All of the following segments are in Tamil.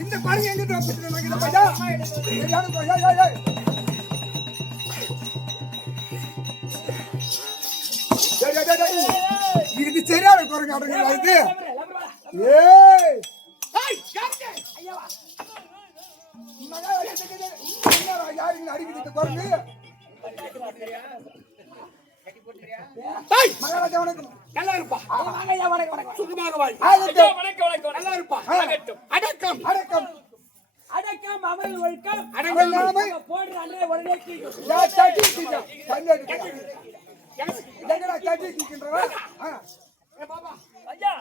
இந்த பாருங்க எங்க தப்பிச்சு பையா இது சரியான குரங்கு அடங்குங்களா இது ஏய் யாருங்க அடிக்கிட்டு குரங்கு மகாராஜா வணக்கம் நல்லா இருப்பா சுகமாக வாழ் நல்லா இருப்பா அடக்கம் அடக்கம் அடக்கம் அமல் ஒழுக்கம் அடங்காமை போடுற அண்ணே உடனே கீழ் யா தட்டி கீழ எங்கடா தட்டி கீழன்றவா ஏ பாபா ஐயா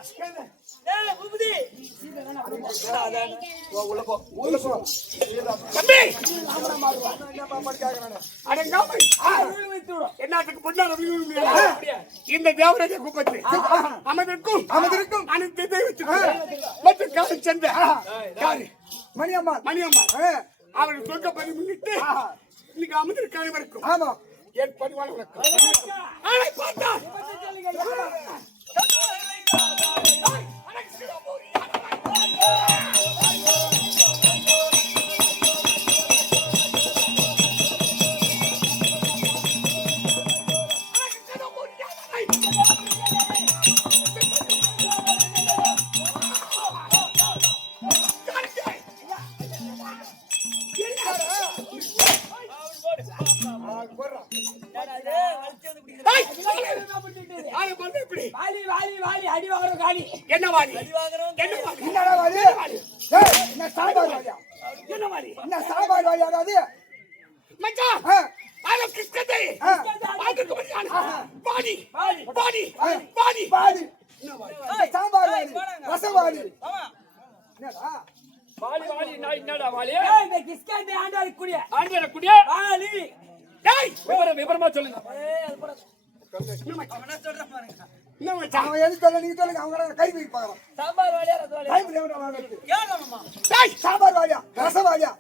ஏய் உபதி உள்ள போ தம்பி நாம மாறுவா என்ன பாப்பா கேக்குறானே அடங்காமை என்னத்துக்கு பொண்ணால இந்த தேவராஜ கூப்பத்து அமதற்கும் அனைத்து தெய்வத்துக்கும் மற்றும் கால் சென்ற யாரு மணியம்மா அவள் சொர்க்க பதி முன்னிட்டு இன்னைக்கு அமதிற்கு அனைவருக்கும் ஆமா என் பணிவான வணக்கம் ஆளை பார்த்தா என்ன வாலி என்னடா வாலி ஏய் என்ன சாம்பார் வாலியா என்ன வாலி என்ன சாம்பார் வாலியா அது மச்சான் ஆளு கிஸ்கதே பாத்துக்கு மச்சான் பாடி என்ன சாம்பார் வாலி ரசம் வாலி ஆமா என்னடா வாலி நான் என்னடா வாலி ஏய் இந்த கிஸ்கதே ஆண்டால குடிய வாலி டேய் விபரமா சொல்லுங்க ஏய் அது போற அவன சொல்ற பாருங்க என்ன மச்சான் அவன் எது சொல்ல நீங்க சொல்லுங்க அவங்க கை வைக்க பாக்கலாம் சாம்பார் வாலியா ரசம் வாலியா டைம் லேவடா வாங்குறது கேளம்மா டேய் சாம்பார் வாலியா ரசம் வாலியா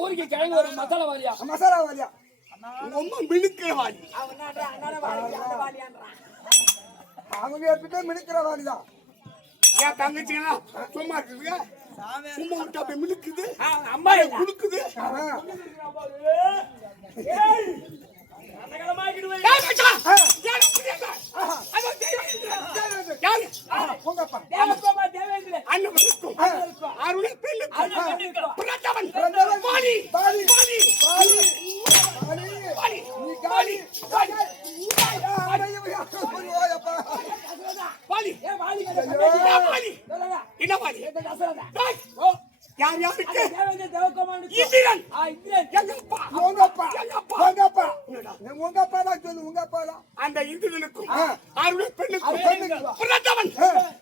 ஊருக்கு கிழங்கு வர மசாலா வாலியா ரொம்ப மினுக்கிற வாலி அவங்க எப்படியே மினுக்கிற வாலிதான் ஏன் தங்கச்சிங்களா சும்மா இருக்குதுங்க சும்மா விட்டா போய் மினுக்குது அம்மா குடுக்குது அந்த இந்துக்களுக்கும் ஆறுடைய பெண்ணுக்கும்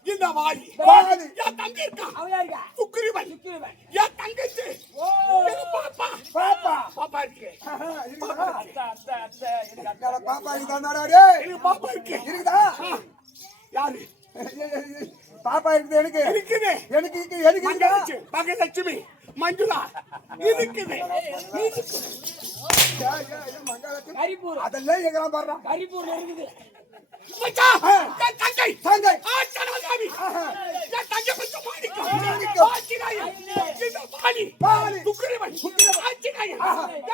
இந்த வாலி என் தங்கி இருக்கா சுக்கிரிவன் என் தங்கச்சி பாப்பா இருக்கு பாப்பா இருக்குதாடா டேய் எனக்கு பாப்பா இருக்கு. இருக்குதா யாரு? பாப்பா இருக்குது எனக்கு இருக்குது. எனக்கு இருக்குதா மங்கலட்சுமி, மகலட்சுமி, மஞ்சுளா இருக்குது. மங்களத்துக்கு கரிப்பூர் அதெல்லாம் எங்கலாம் பாடுறா கரிப்பூர்ல இருக்குது. மச்சான், என் தங்கை. தங்கை ஆச்சராஜாமி. என் தங்கை கொஞ்சம் மாணிக்கம். மாணிக்கம். ஆச்சிராயன். இந்த பாலி. பாலி. துக்கிரவன். ஆச்சிராயன்.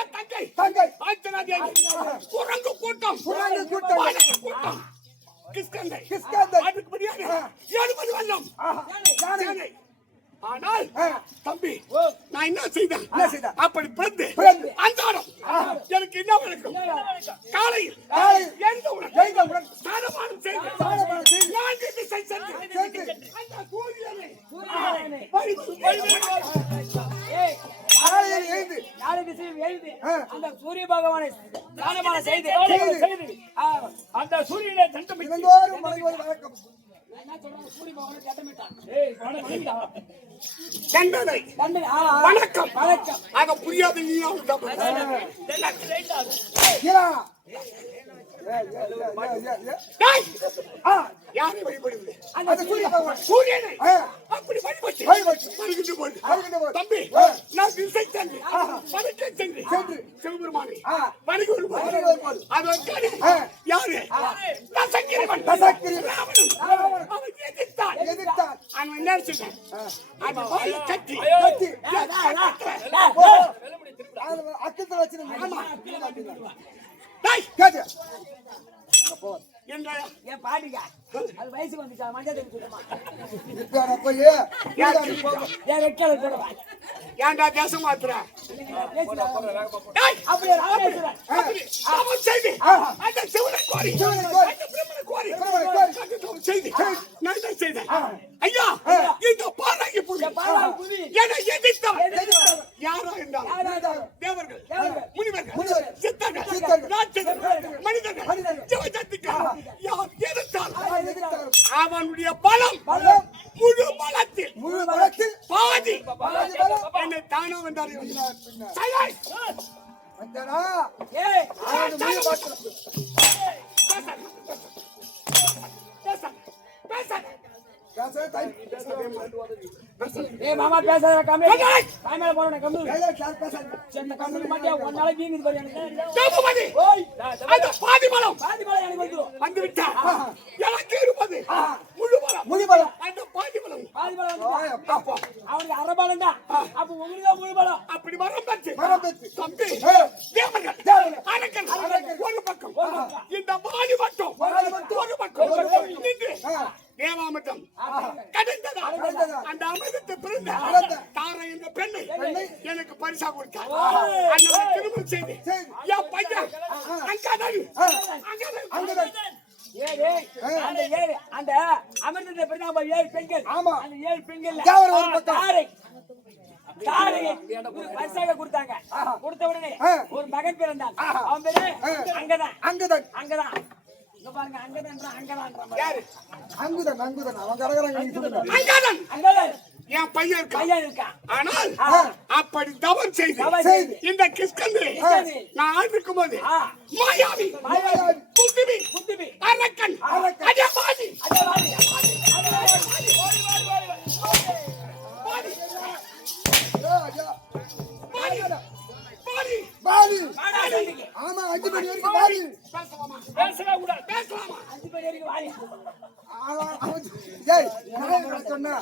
என் தங்கை. தங்கை ஆச்சராஜாமி. குரங்கு கூட்டம். குரங்கு கூட்டம். வானர கூட்டம். கிஸ்கந்தை. கிஸ்கந்தை. அதுக்கு பிரியாணி. 70 வல்லம். யானை ஆனால் தம்பி நான் என்ன செய்தேன்? என்ன செய்த? அப்படி பிறந்து பிறந்து. அன்றாடம் எனக்கு என்ன வழக்கம்? காலையில் காலையில் எழுந்தவுடன் எழுந்தவுடன் ஸ்நானபானம் செய்து ஸ்நானபானம் செய்து 4 திசை சென்று அந்த சூரியனை சூரியனை ஏய் காலையில் எழுந்து நாளை திசையில் எழுது ஆ. அந்த சூரிய பகவானை தானமான செய்து அந்த சூரியனை தண்டமிட்டு தினந்தோறும் வணங்குவது வழக்கம் என்ன சொல்றாங்க சூரிய பகவானை கட்டமிட்டான் தண்டனை தன்மை வணக்கம் வணக்கம் ஆக புரியாத நீ அவன் கீழா யாரை வழிபடுவது? அந்த சூரிய பகவான் சூரியனை ஆ. அப்படி வழிபட்டு வழிபட்டு. வருகின்ற போது வருகின்ற போது. தம்பி ஆ. நான் திசை சென்று வடக்கே சென்று சென்று. சிவபெருமானை ஆ. வணங்குவது போது. வணங்குவது போது. அதன் கடி ஆ. யாரு? தசக்கிரவன். தசக்கிரவன். ராவணன். ராவணன். அவன் எதிர்த்தான். எதிர்த்தான் அவன் என்ன செய்தான்? அவன் வாயை கட்டி கட்டி. ஓ அக்கத்துல வச்சிருந்தேன் டேய், கேட்டு என்ன என் பாட்டிக்கா அது வயசுக்கு வந்துச்சா மஞ்சள் தண்ணி சுத்தமா இப்ப போய் என் வெக்கால சொல்லுவா ஏன்டா தேசம் மாத்துற? டேய், அப்படியே ராமேஸ்வரன் அப்படி அவன் செய்தி அந்த சிவனை கோரி சிவனை கோரி. அந்த பிரம்மனை கோரி பிரம்மனை கோரி. கட்டுத்தவன் செய்தி நான் என்ன செய்தேன்? ஐயா இந்த பாலாகி புலி பாலாகி புலி. என்னை எதிர்த்தவன் எதிர்த்தவன். யாரா என்றால் யாராவது தேவர்கள் தேவர்கள். முனிவர்கள் முனிவர்கள். சித்தர்கள் சித்தர்கள். ராட்சதர்கள் மனிதர்கள் மனிதர்கள். சிவசக்திகள் யார் எதிர்த்தால் எதிர்த்தவர் அவனுடைய பலம் பலம். முழு பலத்தில் முழு பலத்தில் பாதி பாதி பலம். என்னை தானோ வென்றார் பின்ன சைலன்ஸ் வந்தனா ஏய் அவன் முழு பலத்தில் பேச டைம் ஏய் மாமா பேசாத கம்மி காமெல போறேன் கம்மி வேலை சார் பேச சென்ன கம்மி மாட்டியா ஒரு நாளைக்கு வீங்குது பாரு எனக்கு ஓய் அந்த பாதி பலம் பாதி பாதி எனக்கு வந்துரும் வந்து விட்டா எனக்கு இருப்பது முழு பலம் முழு பலம் அந்த பாதி பலம் பாதி பாதி ஓய் அப்பா அவனுக்கு அரை பாலம் தான் அப்ப உங்களுக்கு தான் முழு பாலம் அப்படி வரம் பெற்று மரம் பெற்று. தம்பி ஏய். தேவர்கள் தேவர்கள். அரக்கர்கள் ஒரு பக்கம் இந்த பாதி மட்டும் பாதி மட்டும். ஒரு பக்கம் ஒரு பக்கம். நின்று ஆ. தேவாமிர்தம் கிடைத்ததா கிடைத்ததா. அந்த அமிர்தத்தை பிறந்த பிறந்த. தாரை என்ற பெண்ணை பெண்ணை எனக்கு பரிசா கொடுத்தார் ஓய். அந்த திருமணம் செய்து செய்து. என் பையன் அங்கதான் அங்கதான் ஏய் ஏய் அந்த ஏழு அந்த அமிர்தத்தை பிரதாப 7 பெண்கள் ஆமா. அந்த 7 பெண்கள் தேவர் ஒரு பக்கம். தாரை பரிசாக கொடுத்தாங்க கொடுத்த உடனே ஒரு மகன் பிறந்தான் அவன் பேரு அங்கதான் அங்கதான் அங்கதான் இங்க பாருங்க அங்கதான் யாரு அங்குதான் அங்குதான் அவன் கடகறாங்க நீ சொல்லுங்க அங்கதான் அங்கதான் என் பையன் இருக்கா பையன் இருக்கான் ஆனால் அப்படி தவறு தவறு செய்து செய்து. இந்த கிஷ்கந்து நான் ஆண்டிருக்கும் போது மாயாவி மாயாவி. குந்திவி குந்திவி. அரக்கன் அரக்கன். அஜபாதி அதே வாடி. பாடி பாடி பாடி பாடி வாடா சொல்லிங்க. ஆமா 5 மணி வரைக்கும் பாடி பேசலாமா பேசவே கூடாது. பேசலாமா 5 பேர் வரைக்கும் வாடி. ஏய் நான் என்ன சொன்னா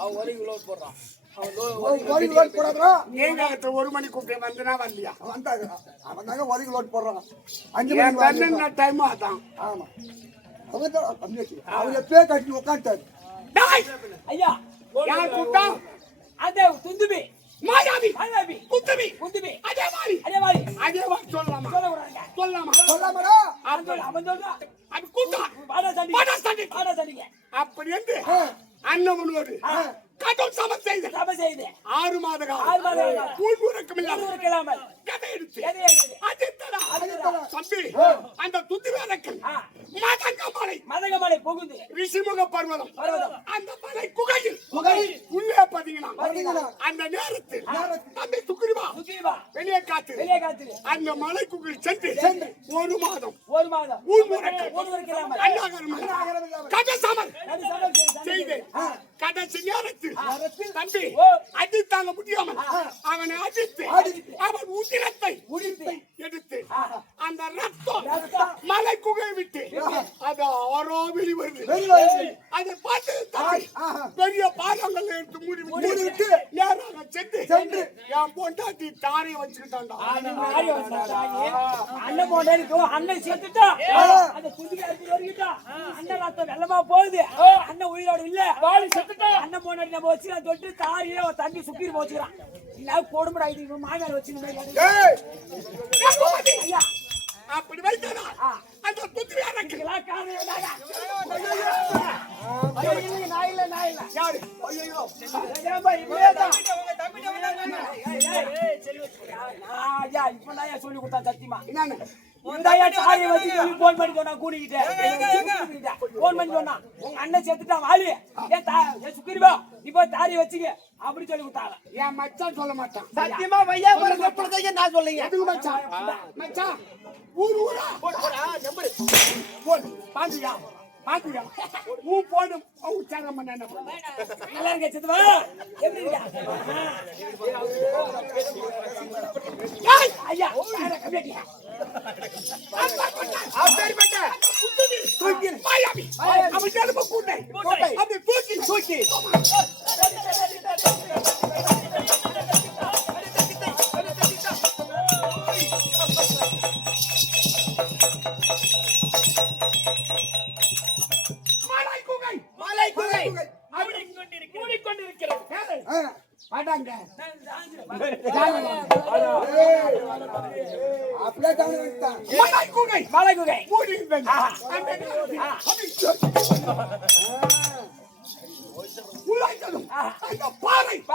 அவன் ஒரு கிலோ போடுறான். ஒரு லோட் போடாதடா நீங்க ஒரு மணி கூப்பிட்டு வந்தனா வரலையா வந்தாங்க அவன் தாங்க ஒரு லோட் போடுறான் 5 என் மணி தன்ன டைம் அதான் ஆமா அவங்க தான் அவங்க பே கட்டி உட்கார்ந்தாரு டேய் ஐயா யார் கூட்டம் அந்த துந்துபி மாயாவி மாயாவி குந்திவி குந்திவி அதே மாதிரி அதே மாதிரி சொல்லலாமா சொல்லக்கூடாதுங்க. சொல்லலாமா சொல்லாமடா அவன் சொல்றான். அது கூட்டம் வாடா சண்டி. வாடா சண்டி. வாடா சண்டிங்க. அப்படி என்று அண்ணவனோடு கடும் சமம் செய்து சபை செய்து 6 மாத 6 மாத காலம் ஊழ்முறக்கம் இல்லாமல் கதை எடுத்து எதை எடுத்து? அஜித்தடா தம்பி அந்த துதிவேலக்கன் மதகமலை புகுந்து ரிஷிமுக பர்வதம் அந்த மலை குகையில் உள்ளே பதிங்கினான். அந்த நேரத்தில் தம்பி சுக்ரீவா வெளியே காத்து அந்த மலை குகையில் சென்று 1 மாதம் ஊழ்முறக்கம் கதசமன் செய்து கடைசி நேரத்தில் தம்பி அடித்தாங்க முடியாமல் அவனை அடித்து அவன் உதிரத்தை எடுத்து அந்த ரத்தம் மலை குகை விட்டு அது ஆரோ வெளிவருது. அதை பார்த்து பெரிய பாதங்கள் எடுத்து மூடிவிட்டு நேராக சென்று என் பொண்டாட்டி தாரையை வச்சுக்கிட்டான்டா. அண்ணன் பொண்டாட்டிக்கு அண்ணன் செத்துட்டா அந்த துதிக்கு அடிச்சு வருகிட்டா அண்ணன் ரத்தம் வெள்ளமா போகுது. அண்ணன் உயிரோடு இல்ல செத்துட்டா அண்ணன் பொண்டாட்டி நம்ம வச்சு தொட்டு தாரியே தண்ணி சுக்கி போச்சுக்கிறான். இல்ல கொடுமுடா இது மாமியார் வச்சுக்கணும் ஐயா அப்படி வைத்தாரா அந்த புத்திரியாரக்கு யாரு சொல்லி கொடுத்தா சத்தியமா என்னன்னு போன் பண்ணி சொன்னா கூட்டிக்கிட்டேன் போன் பண்ணி சொன்னா உங்க அண்ணன் செத்துட்டான் வாலி சுக்கிரிவா இப்போ தாரி வச்சுக்க அப்படி சொல்லி கொடுத்தாங்க. என் மச்சான் சொல்ல மாட்டான் சத்தியமா வையா நான் சொல்லுங்க எதுக்கு மச்சான் ஊர் ஊரா நம்பர் போடு பாத்துயா ஊ போடு உச்சாரம் பண்ண என்ன பண்ண நல்லா இருக்க செத்துவா எப்படி இருக்கா ஐயா கம்மியா தூக்கி மாயாவி அவன் ஜென்ம கூட்டை அப்படி தூக்கி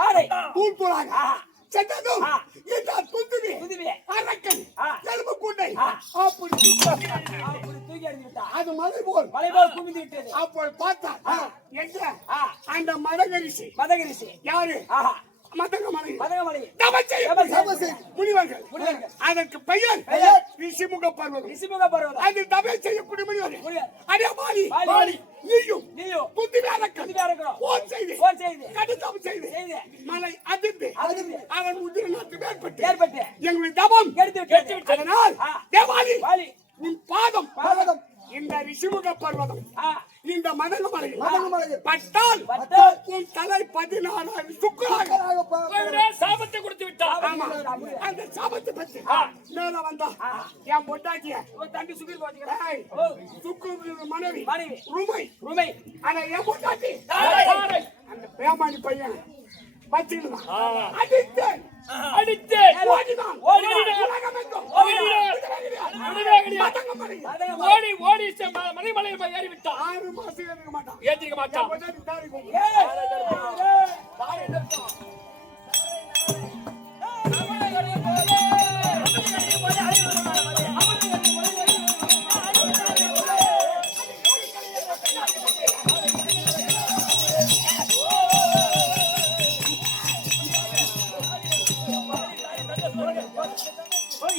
பாறை அது மலை போல் குமிந்து விட்டது. அப்போ பார்த்தா அந்த மதகரிசி யாரு மதகமலை முனிவர்கள் அதற்கு பெயர் ரிஷிமுக பர்வதம் அது தபை செய்யக்கூடிய முனிவர்கள் அதே மாதிரி நீயும் போன் செய்து கடுத்தம் செய்து மலை அதிர்ந்து அவன் உதிரநாத்து ஏற்பட்டு எங்களுடைய தபம் அதனால் தேவாலி உன் பாதம் இந்த ரிஷிமுக பர்வதம் இந்த மதகமலை பட்டால் உன் தலை 16 சுக்கராக சாபத்தை கொடுத்து விட்டார். அந்த சாபத்தை பற்றி மேல வந்தா என் பொண்டாட்டிய தண்ணி சுக்கி சுக்கு மனைவி ருமை ஆனா என் பொண்டாட்டி அந்த பேமானி பையன் வச்சுக்கலாம் அடித்து ஓடினான் ஓடி மலைமலை ஏறிவிட்டான். 6 மாசம் ஏற்றிக்க மாட்டான்.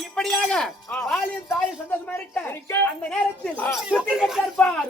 இப்படியாக வாலியின் தாய் சந்தோஷமா இருக்க அந்த நேரத்தில் சுத்தி இருப்பார்.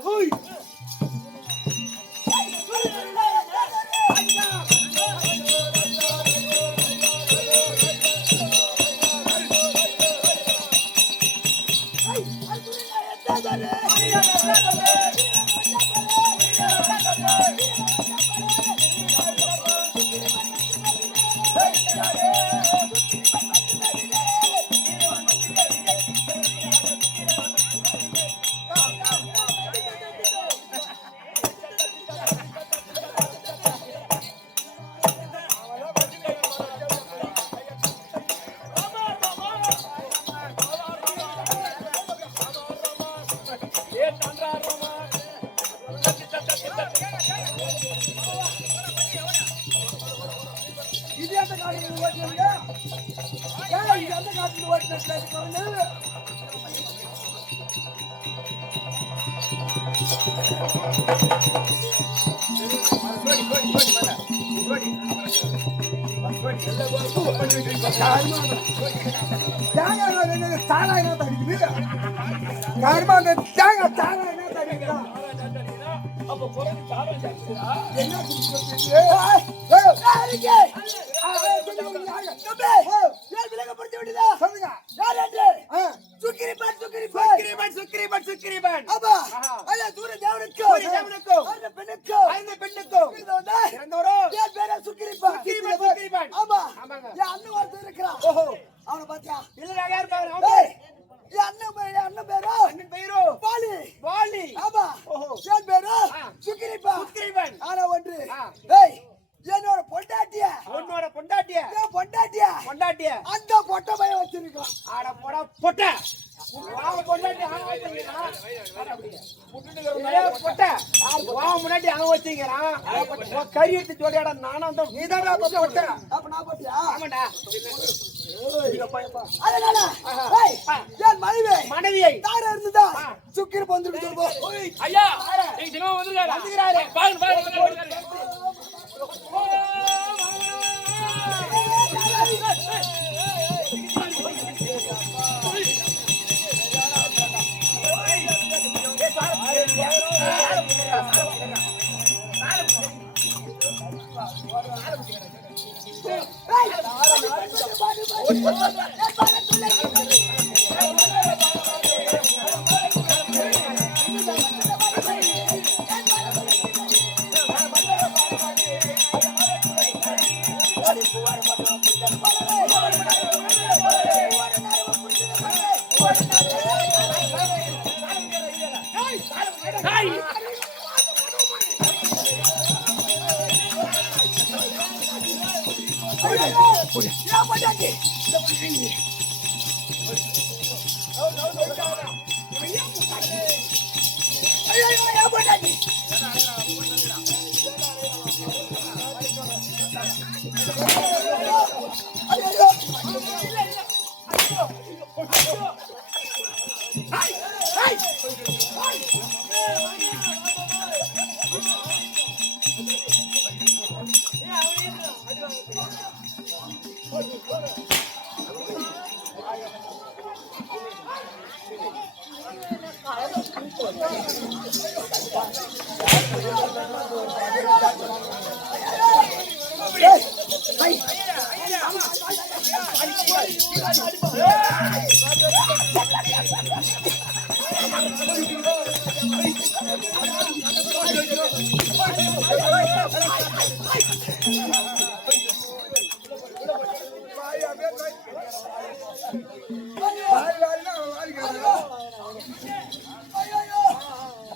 காட்டுல ஓட்டுறீங்க? ஏய், எந்த காட்டுல ஓட்டுறீங்க? அவனை பாத்தியா இல்ல யார் பாரு அண்ணன் பேரு வாலி ஆமா என் பேரு சுக்கிரிப்பன் ஆனா ஒன்று ஏய் என்னோட பொண்டாட்டிய என் பொண்டாட்டிய அந்த பொட்ட பையன் வச்சிருக்கான் ஆட போடா பொட்ட பொண்டாட்டி அவன் வச்சிருக்கான் முன்னாடி அவன் வச்சிருக்கான் கறி எடுத்து சொல்லியாடா நானும் அந்த நீதாடா பொட்ட அப்ப நான் பொட்டியா ஆமாடா அதனால என் மனைவியை தார இருந்துதா சுக்கிரி பந்துட்டு சொல்லுவோம் ஐயா நீங்க தினமும் வந்துறாரு பாருங்க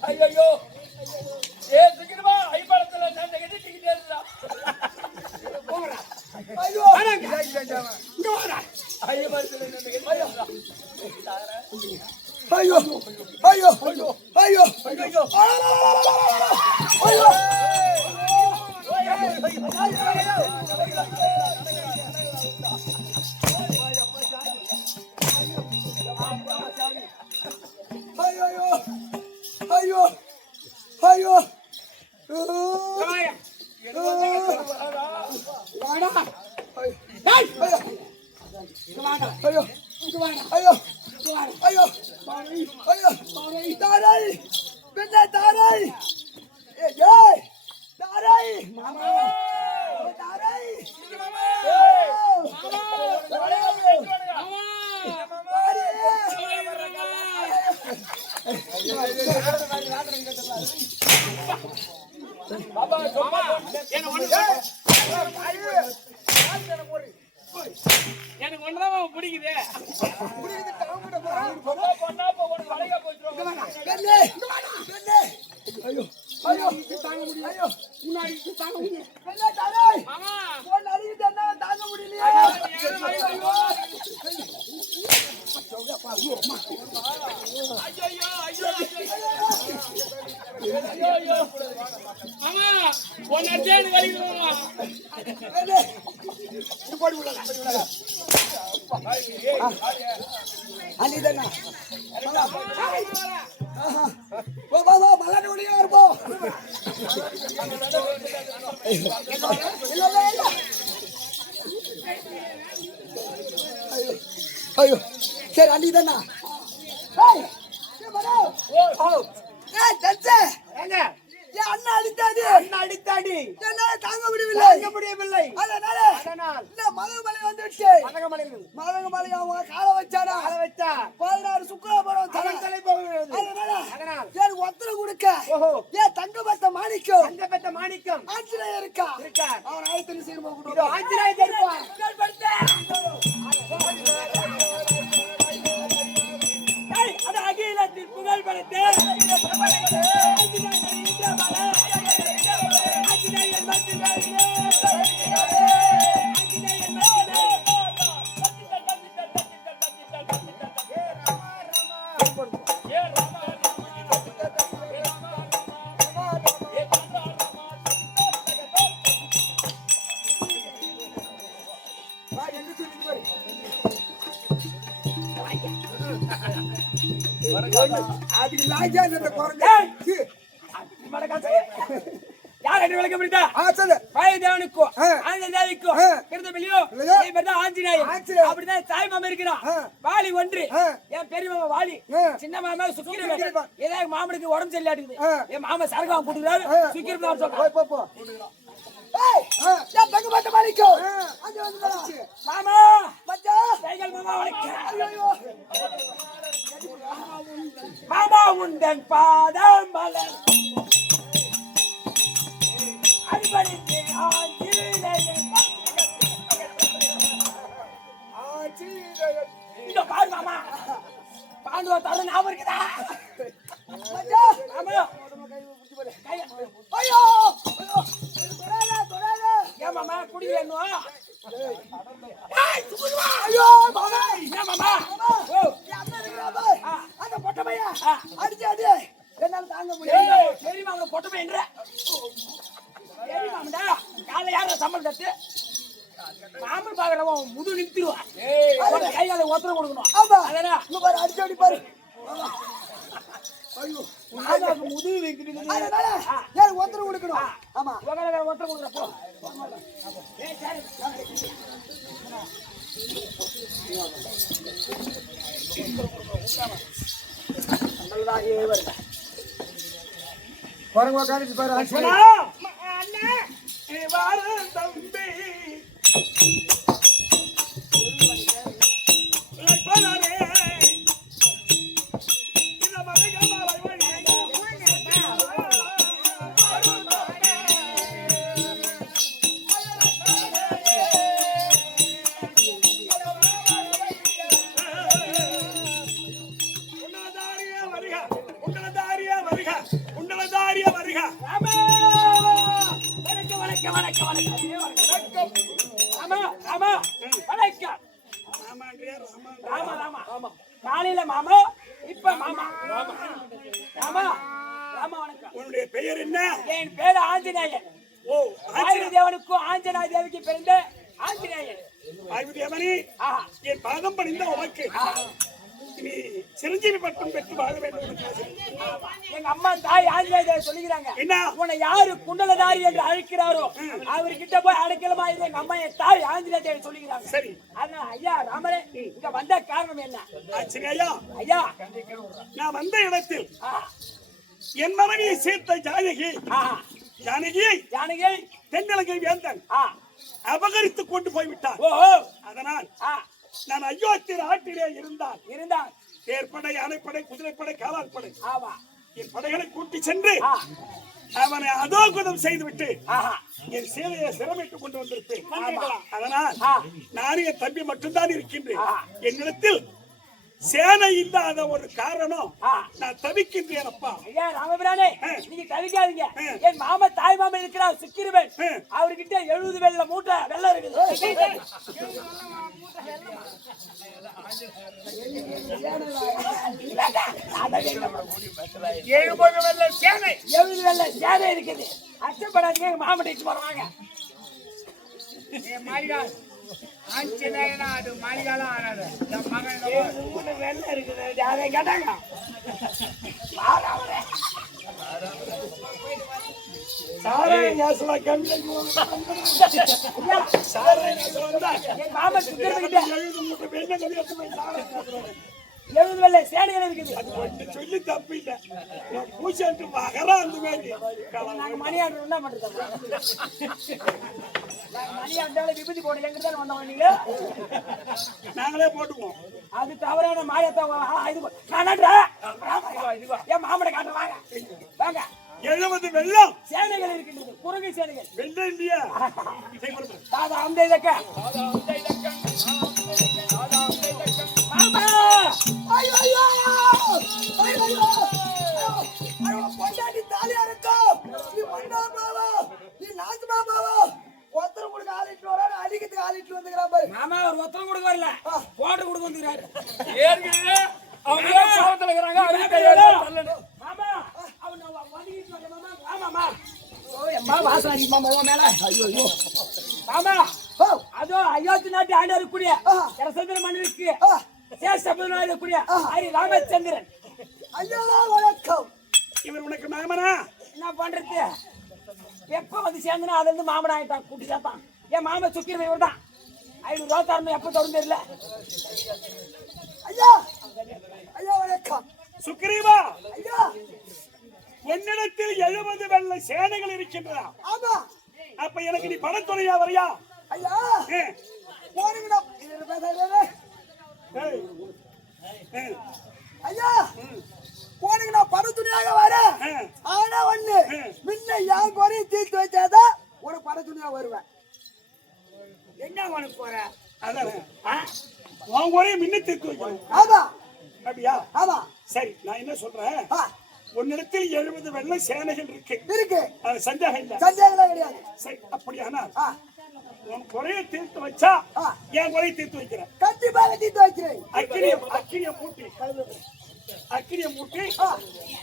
ஐயோ ஏ சிக்கிரமா ஐபாலத்துல நான் கட்டி டிக்கெட் ஏறுடா போங்கடா ஐயோ இங்க வாடா ஐபாலத்துல நான் கட்டி ஐயோ ஐயோ ஐயோ ஐயோ ஐயோ ஐயோ ஐயோ ஐயோ எனக்கு ஒண்ணுதான் பிடிக்குது ஐயோ ஐயோ தாங்க முடியல ஐயோ முன்னாடி தாங்க முடியல மாமா போன் அடிக்குது தாங்க முடியலையே ஐயோ மாமா ஒன்னு அடிச்சு வலிக்குது போடி விடல அன்னிதானா வா வா வா மலாடி ஒளியா இருப்போம் இல்ல ஐயோ சரி அன்னிதானா ஏய் தச்சே ஏங்க அண்ணா அடித்தாடி என்னால தாங்க முடியவில்லை அதனால இந்த மலகுமலை வந்துடுச்சு மலகுமலை அவங்க கால வச்சாரா 16 சுக்கரபுரம் தலை போகிறது அதனால எனக்கு ஒத்தரம் கொடுக்க ஏன் தங்க பெத்த மாணிக்கம் ஆஞ்சநேயர் இருக்கா அவன் ஆயத்தின் சீர்மா கூட ஆஞ்சநேயர் அகிலத்தில் புகழ் படைத்து அதுக்கு லாஜா இந்த குரங்கு யார் என்ன விளக்க முடியுதா தேவனுக்கும் ஆஞ்சநேய தேவிக்கும் கிருதமில்லையோ ஆஞ்சநேயர் அப்படிதான் தாய் மாமா இருக்கிறான் வாலி ஒன்று என் பெரிய மாமா வாலி சின்ன மாமா சுக்கிரவன் ஏதாவது மாமனுக்கு உடம்பு சரியில்லாட்டுது என் மாமா சரகம் கொடுக்குறாரு சுக்கிரவன் சொல்றேன் மாமா சைகள் மாமா மாமா உண்டன் பாதம் மலர் அடிபடித்து பாரு மாமா பாண்டுவா தலை ஞாபகம் இருக்குதா ஏன் மாமா குடி வேணும் அந்த பொட்டமையா அடிச்சு என்னால தாங்க முடியும் சரிமா அவங்க பொட்டமை என்ற சரிமாடா காலை யார சம்பளம் தட்டு மாமன் பாக்குறவன் முது நிறுத்திடுவான் கையால ஒத்தரம் கொடுக்கணும் அதனா அடிச்சு அடி பாரு முதுகு வைக்கிறது ஒத்தரம் கொடுக்கணும் ஆமா ஒத்தரம் கொடுக்குறப்போ குரங்கு உட்காந்து பாரு தம்பி காலையில மாமா இப்ப மாமா ராமா ராமா வணக்கம். உன்னுடைய பெயர் என்ன? என் பேரு ஆஞ்சநேயர். வாயு தேவனுக்கும் ஆஞ்சநேய தேவிக்கு பிறந்த ஆஞ்சநேயர். வாயு தேவனே, என் பாதம் பணிந்த உனக்கு நீ சிரஞ்சீவி பட்டம் பெற்று வாழ வேண்டும். எங்க அம்மா தாய் ஆஞ்சநேய தேவி சொல்லுகிறாங்க, உன்னை யாரு குண்டலதாரி என்று அழைக்கிறாரோ அவர்கிட்ட போய் அடைக்கலமா இருந்து எங்க அம்மா என் தாய் ஆஞ்சநேய தேவி சொல்லுகிறாங்க. சரி, ஆனா ஐயா ராமரே, இங்க வந்த காரணம் என்ன? ஆச்சரியா ஐயா, நான் வந்த இடத்தில் என் மனைவியை சேர்த்த ஜானகி ஜானகியை தென்னிலங்கை வேந்தன் அபகரித்துக் கொண்டு போய்விட்டார். அதனால் நான் அயோத்தி நாட்டிலே இருந்தால் தேர்ப்படை, யானைப்படை, குதிரைப்படை, காலாட்படை என் படைகளை கூட்டி சென்று அவனை அதோகுதம் செய்துவிட்டு என் சேவையை சிரமிட்டுக் கொண்டு வந்திருப்பேன். அதனால் நான் என் தம்பி மட்டும்தான் இருக்கின்றேன். என்னிடத்தில் சேனை இல்லாத ஒரு காரணம் நான் தவிக்கின்றேன். அப்பா ஐயா ராமபிரானே, நீங்க தவிக்காதீங்க. என் மாமா தாய் மாமா இருக்கிறார் சுக்கிரவன், அவர்கிட்ட 70 வெள்ள மூட்டை வெள்ளம் இருக்குது. 70 வெள்ள சேனை இருக்குது. அச்சப்படாதீங்க, மாமா டீச்சு போறாங்க. அது மாளிகாலாம் ஆடாது என் மகன் வெள்ளம் இருக்குது யாரை கேட்டாங்க சாராய நேசமா கம்மியா சாராய நேசம் வந்தா என் மாமன் சுத்திரத்துக்கிட்ட 70 மூட்டை வெண்ணெய் கம்மி எடுத்து போய் சாராய நேசம் 70 வெள்ளை சேனைகள் இருக்குது ஒண்ணு சொல்லி தப்பு இல்ல பூச்சாட்டு மகரா அந்த மாதிரி நாங்க மணி ஆர்டர் என்ன பண்றது மணி ஆர்டர் விபதி போட எங்க தான் வந்தோம் நீங்க நாங்களே போட்டுக்குவோம் அது தவறான மாயத்தை இது நானடா என் மாமனை காட்ட வாங்க வாங்க 70 வெள்ளம் சேனைகள் இருக்கின்றது குரங்கை சேனைகள் வெள்ளம் இல்லையா தாதா அந்த இதக்க மாமா ஐயோ ஐயோ ஐயோ ஐயோ பொண்டாட்டி தாலியா இருக்கும் நீ மண்டா பாவா நீ நாத்துமா பாவா ஒருத்தர் கொடுக்க ஆளிட்டு வர அடிக்கிறதுக்கு ஆளிட்டு வந்துக்கிறான் பாரு மாமா ஒரு ஒத்தரம் கொடுக்க வரல போட்டு கொடுக்க வந்துக்கிறாரு ஏற்கனவே அவங்க கோவத்துல இருக்காங்க அடிக்க மாமா அவன் வண்டிட்டு வந்த மாமா ஆமாமா ஓ அம்மா வாசனாடி மாமா ஓ மேல ஐயோ ஐயோ மாமா அதோ அயோத்தி நாட்டு ஆண்டாரு கூடிய அரசந்திர மன்னருக்கு சேஷபுரனாரு கூடிய ஹரி ராமச்சந்திரன் ஐயோ வணக்கம் இவர் உனக்கு மாமனா என்ன பண்றது எப்ப வந்து சேர்ந்தனா அதுல இருந்து மாமன் ஆயிட்டான் கூட்டி சேர்த்தான் என் மாமன் சுக்கிரவை இவர் தான் 500 ரூபா தரணும் எப்ப தொடர்ந்து தெரியல ஐயா ஐயா வணக்கம் சுக்ரீவா ஐயா என்னிடத்தில் 70 வெள்ள சேனைகள் இருக்கின்றதா ஆமா அப்ப எனக்கு நீ பணத்துறையா வரையா ஐயா போறீங்கடா ஐயா போனீங்கன்னா படத்துணியாக வர ஆனா ஒண்ணு முன்ன என் குறையும் தீர்த்து வச்சாதான் ஒரு படத்துணியா வருவேன் என்ன உனக்கு போற அதான் உன் குறையும் முன்ன தீர்த்து வைக்கணும் ஆமா அப்படியா ஆமா சரி நான் என்ன சொல்றேன் உன்னிடத்தில் 70 வெள்ள சேனைகள் இருக்கு அது சந்தேகம் இல்ல சந்தேகம் கிடையாது சரி அப்படியானா உன் குறைய தீர்த்து வச்சா என் குறைய தீர்த்து வைக்கிறேன் கண்டிப்பாக தீர்த்து வைக்கிறேன் அக்கினிய மூட்டி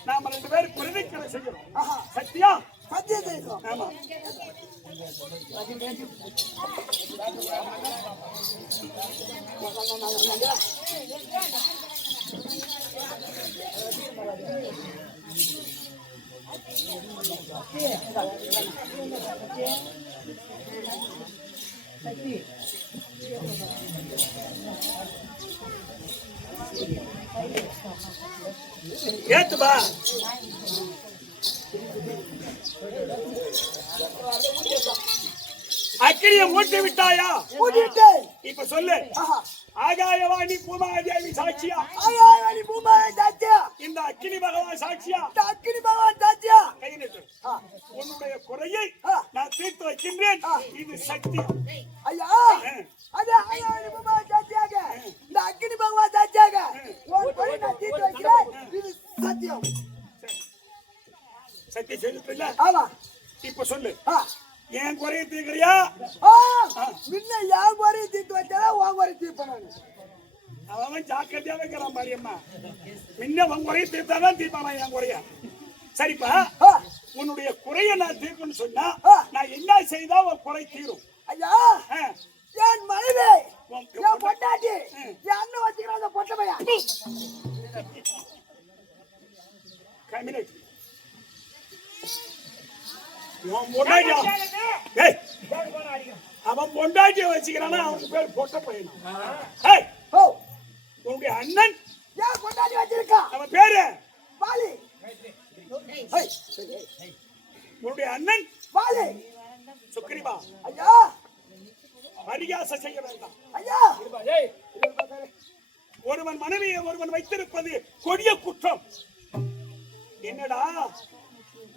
நாம 2 பேரும் குறைகளை செய்யறோம் சத்தியா சத்தியம் செய்யணும் ஆமா ஏத்துப்பா அக்கினியை மூட்டி விட்டாயா இப்ப சொல்லு ஆகாயவாணி பூமாதேவி சாட்சியா ஆகாயவாணி பூமாதேவி சாட்சியா இந்த அக்கினி பகவான் சாட்சியா இந்த அக்கினி பகவான் சாட்சியா உன்னுடைய குறையை நான் தீர்த்து வைக்கின்றேன் இது சத்தியம் ஐயா அது ஆகாயவாணி பூமாதேவி சாட்சியாக இந்த அக்கினி பகவான் சாட்சியாக உன் குறை நான் தீர்த்து வைக்கிறேன் இது சத்தியம் சத்தியம் சொல்லிட்டு ஆமா இப்ப சொல்லு ஏன் குறைய தீர்க்கிறியா முன்ன என் குறைய தீர்த்து வச்சாலே உன் குறைய தீர்ப்பேன் அவன் ஜாக்கிரதையா வைக்கிறான் மாரியம்மா முன்ன உன் குறைய தீர்த்தாதான் தீர்ப்பானா என் குறைய சரிப்பா உன்னுடைய குறைய நான் தீர்க்கணும்னு சொன்னா நான் என்ன செய்தா உன் குறை தீரும் ஐயா என் மனைவி என் பொண்டாட்டி என் அண்ணன் வச்சுக்கிறான் அந்த பொட்டை பையன் கம்யூனிட்டி அவன் பொண்டாட்டிய வச்சுக்கிறானா அவனுக்கு பேர் பொட்ட பையன் உன்னுடைய அண்ணன் ஏன் பொண்டாட்டி வச்சிருக்கா அவன் பேரு பாலி உன்னுடைய அண்ணன் பாலி சுக்ரீவா ஐயா பரிகாசம் செய்ய வேண்டாம் ஐயா ஒருவன் மனைவியை ஒருவன் வைத்திருப்பது கொடிய குற்றம் என்னடா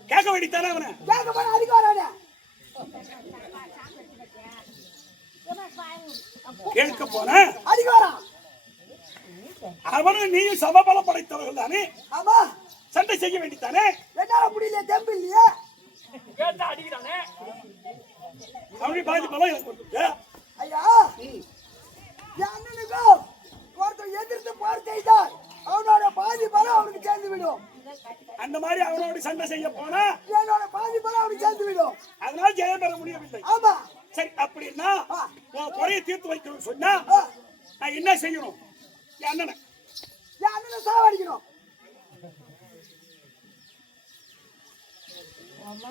கேட்க வேண்டித்தானே அவனை கேட்க போன அதிகாரானே கேட்க போன அதிகாரம் அவனும் நீயும் சமபலம் படைத்தவர்கள் தானே ஆமா சண்டை செய்ய வேண்டித்தானே என்னால முடியல தெம்பு இல்லையா கேட்டா அடிக்கிறானே அவனுடைய பாதி பலம் எனக்கு வந்துருக்கு ஐயா என் அண்ணனுக்கு ஒருத்தர் எதிர்த்து போர் செய்தார் அவனோட பாதி பலம் அவனுக்கு சேர்ந்து விடும் அந்த மாதிரி அவனோட சண்டை செய்ய போனா என்னோட பாதி பலம் அவனுக்கு சேர்ந்து விடும் அதனால ஜெயம் பெற முடியவில்லை ஆமா சரி அப்படின்னா உன் குறைய தீர்த்து வைக்கணும்னு சொன்னா நான் என்ன செய்யணும்? என் அண்ணனை சாவடிக்கணும்.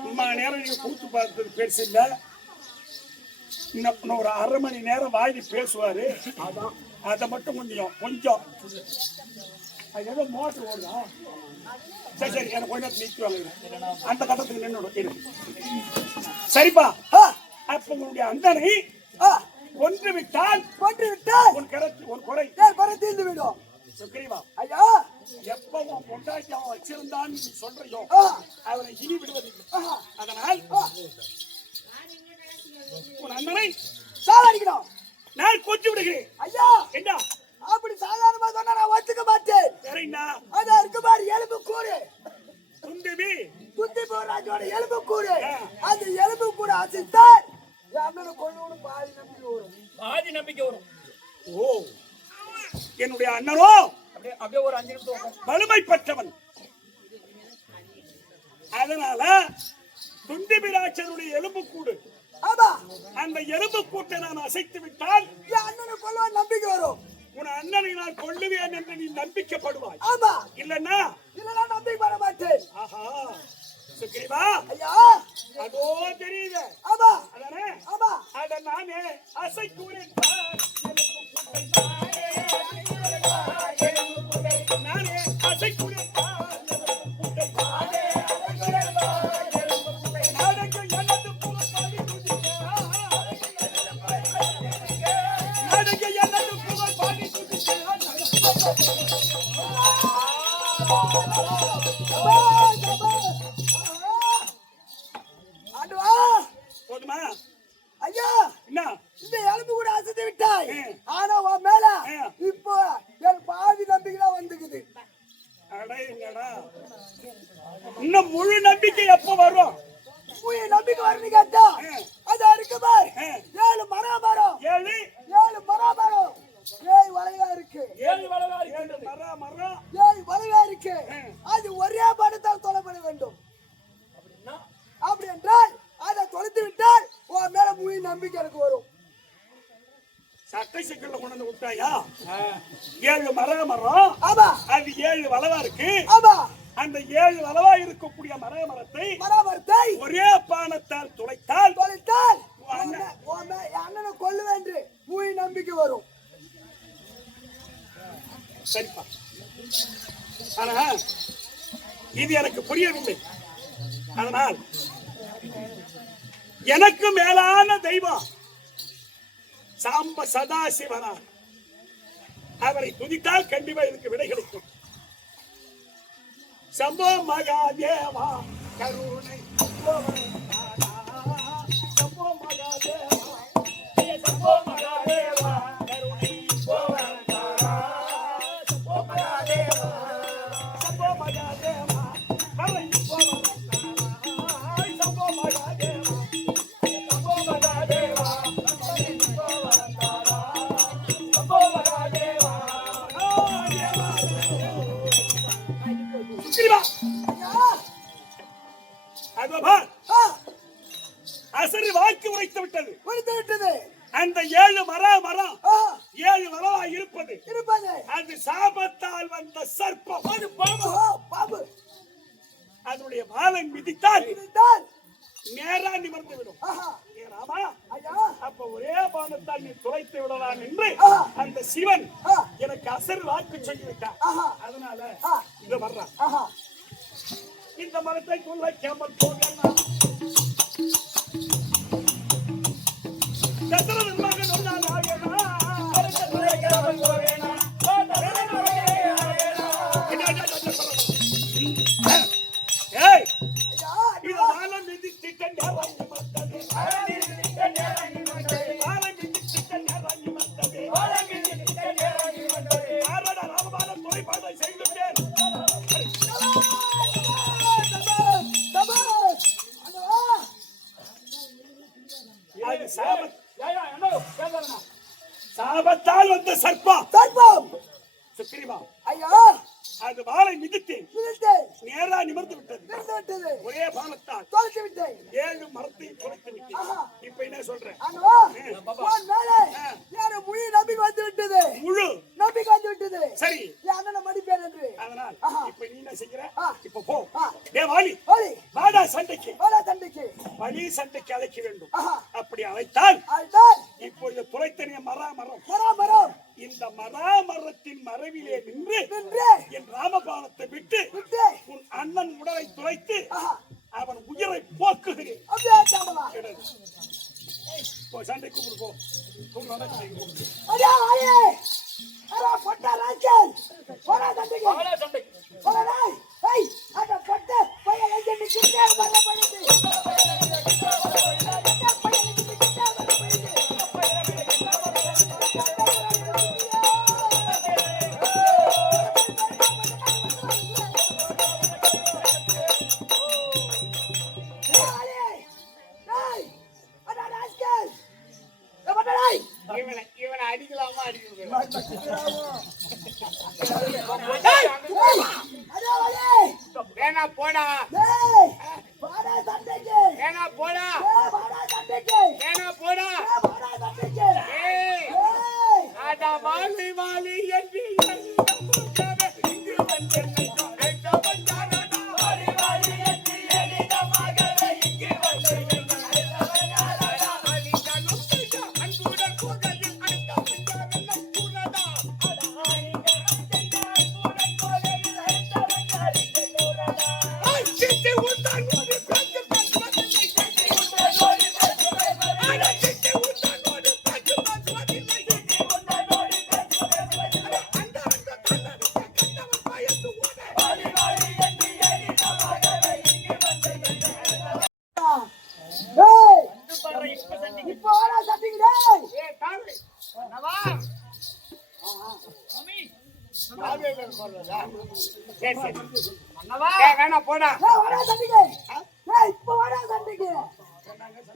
அம்மா நேரம் நீங்க கூத்து பார்த்தது பெருசு இல்ல. இன்னும் ஒரு 1/2 மணி நேரம் வாங்கி பேசுவாரு. அதான் அதை மட்டும் கொஞ்சம் அது ஏதோ மோட்டர் ஓடுதா? சரி சரி எனக்கு கொஞ்சம் நிற்கிறாங்க. அந்த கட்டத்துக்கு நின்று சரிப்பா. அப்ப உங்களுடைய அண்ணனை கொன்று விட்டால் உன் குறை தீர்ந்து விடும். சுக்ரீவா ஐயா, எப்ப உன் பொண்டாட்டி அவன் வச்சிருந்தான்னு நீ சொல்றியோ அவனை இனி விடுவதில்லை. அதனால் உன் அண்ணனை சாவடிக்கணும். நான் கொன்று விடுகிறேன். ஐயா, என்ன அப்படி சாதாரணமா சொன்னா நான் ஒத்துக்க மாட்டேன். சரிண்ணா. அதான் இருக்கு பாரு எலும்பு கூறு. துந்தி போராஜோட எலும்பு கூறு. அந்த எலும்பு கூட அசித்தால் அண்ணனை கொள்ளுவோம். பாதி நம்பிக்கை வரும். ஓ, என்னுடைய அண்ணனோ அப்படியே ஒரு 5 நிமிஷம் வலிமை பெற்றவன். அதனால துந்திபிராட்சனுடைய எலும்பு கூடு, அந்த எலும்பு கூட்டை நான் அசைத்து விட்டால் அண்ணனை கொல்ல நம்பிக்கை வரும். உன் அண்ணனை நான் கொள்ளுவேன் என்று நீ நம்பிக்கைப்படுவாய். ஆமா, இல்லன்னா நம்பிக்கை வர மாட்டேன். ஆஹா சுக்ரீவா, ஐயா அதோ தெரியுது. ஆமா, அதானே? ஆமா, அத நானே அசைக்குறேன். நானே அசைக்குறேன். போதுமா? ஐயா, என்ன இந்த எலும்பு கூட அசைத்து விட்டாய். ஆனா உன் மேல இப்போ என் பாதி நம்பிக்கை வந்துக்குது. அடையங்கடா, இன்னும் முழு நம்பிக்கை எப்ப வரும்? முழு நம்பிக்கை வரும்னு கேட்டா அது இருக்கு பார். 7 மரம் 7 மரம் 7 வளைவா இருக்கு. 7 வளைவா இருக்கு. மரம் 7 வளைவா இருக்கு. அது ஒரே படத்தால் தொலைப்பட வேண்டும். அப்படி என்றால் அதை தொலைத்து விட்டால் உன் மேல முழு நம்பிக்கை எனக்கு வரும். சட்டை சிக்கல்ல கொண்டு வந்து விட்டாயா? 7 மரம் ஆமா, அது 7 வளவா இருக்கு. ஆமா, அந்த 7 வளவா இருக்கக்கூடிய மரத்தை ஒரே பானத்தால் துளைத்தால் அண்ணனை கொல்லுவேன் என்று முழு நம்பிக்கை வரும். சரிப்பா. ஆனா இது எனக்கு புரியவில்லை. அதனால் எனக்கு மேலான தெய்வம் சாம்ப சதாசிவனா, அவரை துதித்தால் கண்டிப்பா இதுக்கு விடை கிடைக்கும். சம்போ மகாதேவா கருணை, சம்போ மகாதேவா, சம்போ மகாதேவா கருணை, சம்போ மகாதேவா, சம்போ மகாதேவா கருணை, சம்போ மகாதேவா, சம்போ மகாதேவா, சம்போ மகாதேவா. சுக்ரீவா, அசரி வாக்கு உரைத்து விட்டது. அந்த 7 மரம் 7 மரமா இருப்பது அது சாபத்தால் வந்த சர்ப்பம். அது பாம்பு. அதனுடைய வாலை மிதித்தால் நேரா நிமிர்ந்து விடும். ராமா, அப்ப ஒரே பானத்தால் நீ துளைத்து விடலாம் என்று அந்த சிவன் எனக்கு அசர் வாக்கு சொல்லிவிட்டார். அதனால இங்க வர்றான். இந்த மரத்தை துளைக்காமல் போகலாம். தசரதன் மகன் சாபத்தால் வந்த சர்ப்பம். சுக்ரீவா, ஐயா, அது வாளை மிதித்தேன். மிதித்தேன். நேரா நிமிர்ந்து விட்டது. நிமிர்ந்து விட்டது. ஒரே பாலத்தால் தோற்று விட்டேன். 7 மரத்தை குறைத்து விட்டேன். ஆஹா. இப்ப என்ன சொல்றேன்? ஆண்டவா, உன் மேலே யாரோ முழு நம்பிக்கை வந்து விட்டது. முழு நம்பிக்கை வந்து விட்டது. சரி, என் அண்ணனை மடிப்பேன் என்று. அதனால் ஆஹா. இப்ப நீ என்ன செய்கிற? ஆ. இப்ப போ. ஆ. வாலி, ஓடி, வாடா சண்டைக்கு. ஓடா தண்டைக்கு. வலி சண்டைக்கு அழைக்க வேண்டும். ஆஹா. அப்படி அழைத்தால் அதுதான் இப்பொழுது துளைத்தனிய மரம் மரம் மரம். இந்த மரத்தின் மறைவிலே நின்று நின்று என் ராமபாணத்தை விட்டு விட்டு. உன் அண்ணன் உடலை துளைத்து ஆஹா. அவன் உயிரை போக்குகிறேன். அப்படியே தாமதா. போ, சண்டை கூப்பிடு போ. கூப்பிடு, சண்டை கூப்பிடு. அடா ஆயே. அரா பட்டா ராஜன். ஓடா தண்டைக்கு. வாடா சண்டைக்கு. ஓடா டேய். ஏய், அட பட்டா பையன் எங்க நிக்குதே வர பையன். இவனை அடிக்கலாமா அடிக்கிறது? வேணா போடா, வேணா போடா, வேணா போடா. ஏய், அட வாலி வாலி என்று இங்கு வந்து இப்போ ஓடா தண்டைக்கு டேய். ஏய் தாவி நவா மாமி தாவில சொல்றதா? சரி சரி நவா வேணா போடா. ஏய் ஓடா தண்டைக்கு. ஏய் இப்போ ஓடா தண்டைக்கு.